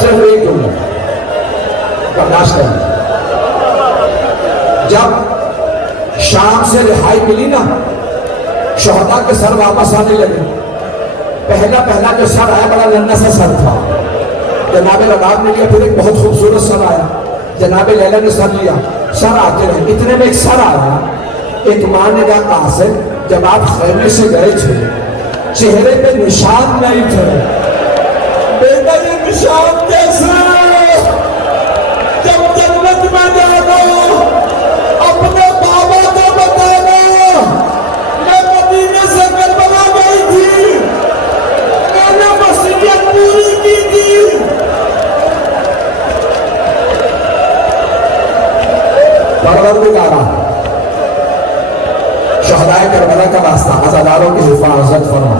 صرف ایک جملہ برداشت کریں. جب شام سے رہائی ملی نا، شہداء کے سر واپس آنے لگے. پہلا جو سر آیا بڑا ننھا سا سر تھا، جناب رباب نے لیا، پھر ایک بہت خوبصورت سر آیا، جناب لیلا نے سر لیا، سر آتے رہے. اتنے میں ایک سر آیا. ایک ماں نے کہا قاسم جب آپ خیمے سے گئے تھے چہرے پہ نشان نہیں تھے. بیٹا یہ نشان کیسے؟ جب جنت میں جانا اپنے بابا کو بتانا، میں مدینے سے کربلا گئی تھی، میں نے وصیت پوری کی تھی. پروردگارا شہدائے کربلا کا واسطہ عزاداروں کی حفاظت فرما.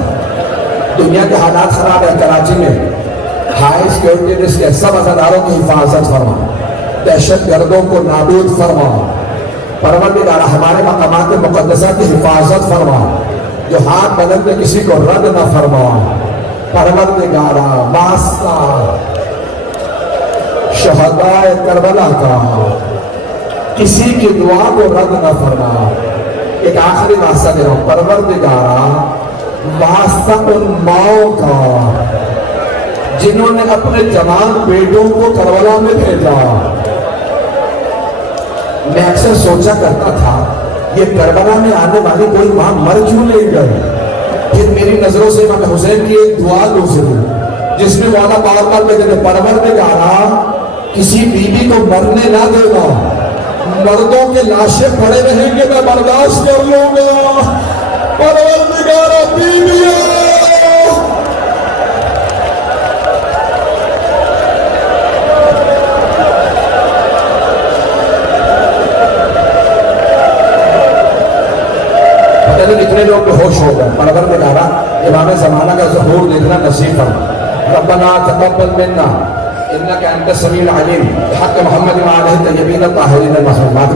دنیا کے حالات خراب ہے، کراچی میں ہائی سیکیورٹی رسک ہے، سب عزاداروں کی حفاظت فرما، دہشت گردوں کو نابود فرما. پروردگارا ہمارے مقامات مقدسہ کی حفاظت فرما، جو ہاتھ بلند میں کسی کو رد نہ فرما. پروردگارا واسطہ شہدائے کربلا کا کسی کی دعا کو رد نہ فرما. ایک آخری واسطہ دے رہا ہوں، پروردگارا واسطہ ان ماؤں کا جنہوں نے اپنے جوان بیٹوں کو کربلا میں بھیجا. میں اکثر سوچا کرتا تھا یہ کربلا میں آنے والی کوئی ماں مر کیوں نہیں گئی. پھر میری نظروں سے امام حسین کی ایک دعا گزری جس میں مولا بار بار میں کہتے پروردگارا کسی بیوی کو مرنے نہ دینا، مردوں کے لاشیں پڑے رہیں گے میں برداشت کر لوں گا. پروردگارا بیویاں اتنے لوگ بے ہوش ہو گئے. پروردگارا امام زمانہ کا ظہور دیکھنا نصیب فرما. ربنا تقبل منا انک انت السمیع العلیم. بحق محمد وعلیہ الطیبین الطاہرین المعصومین.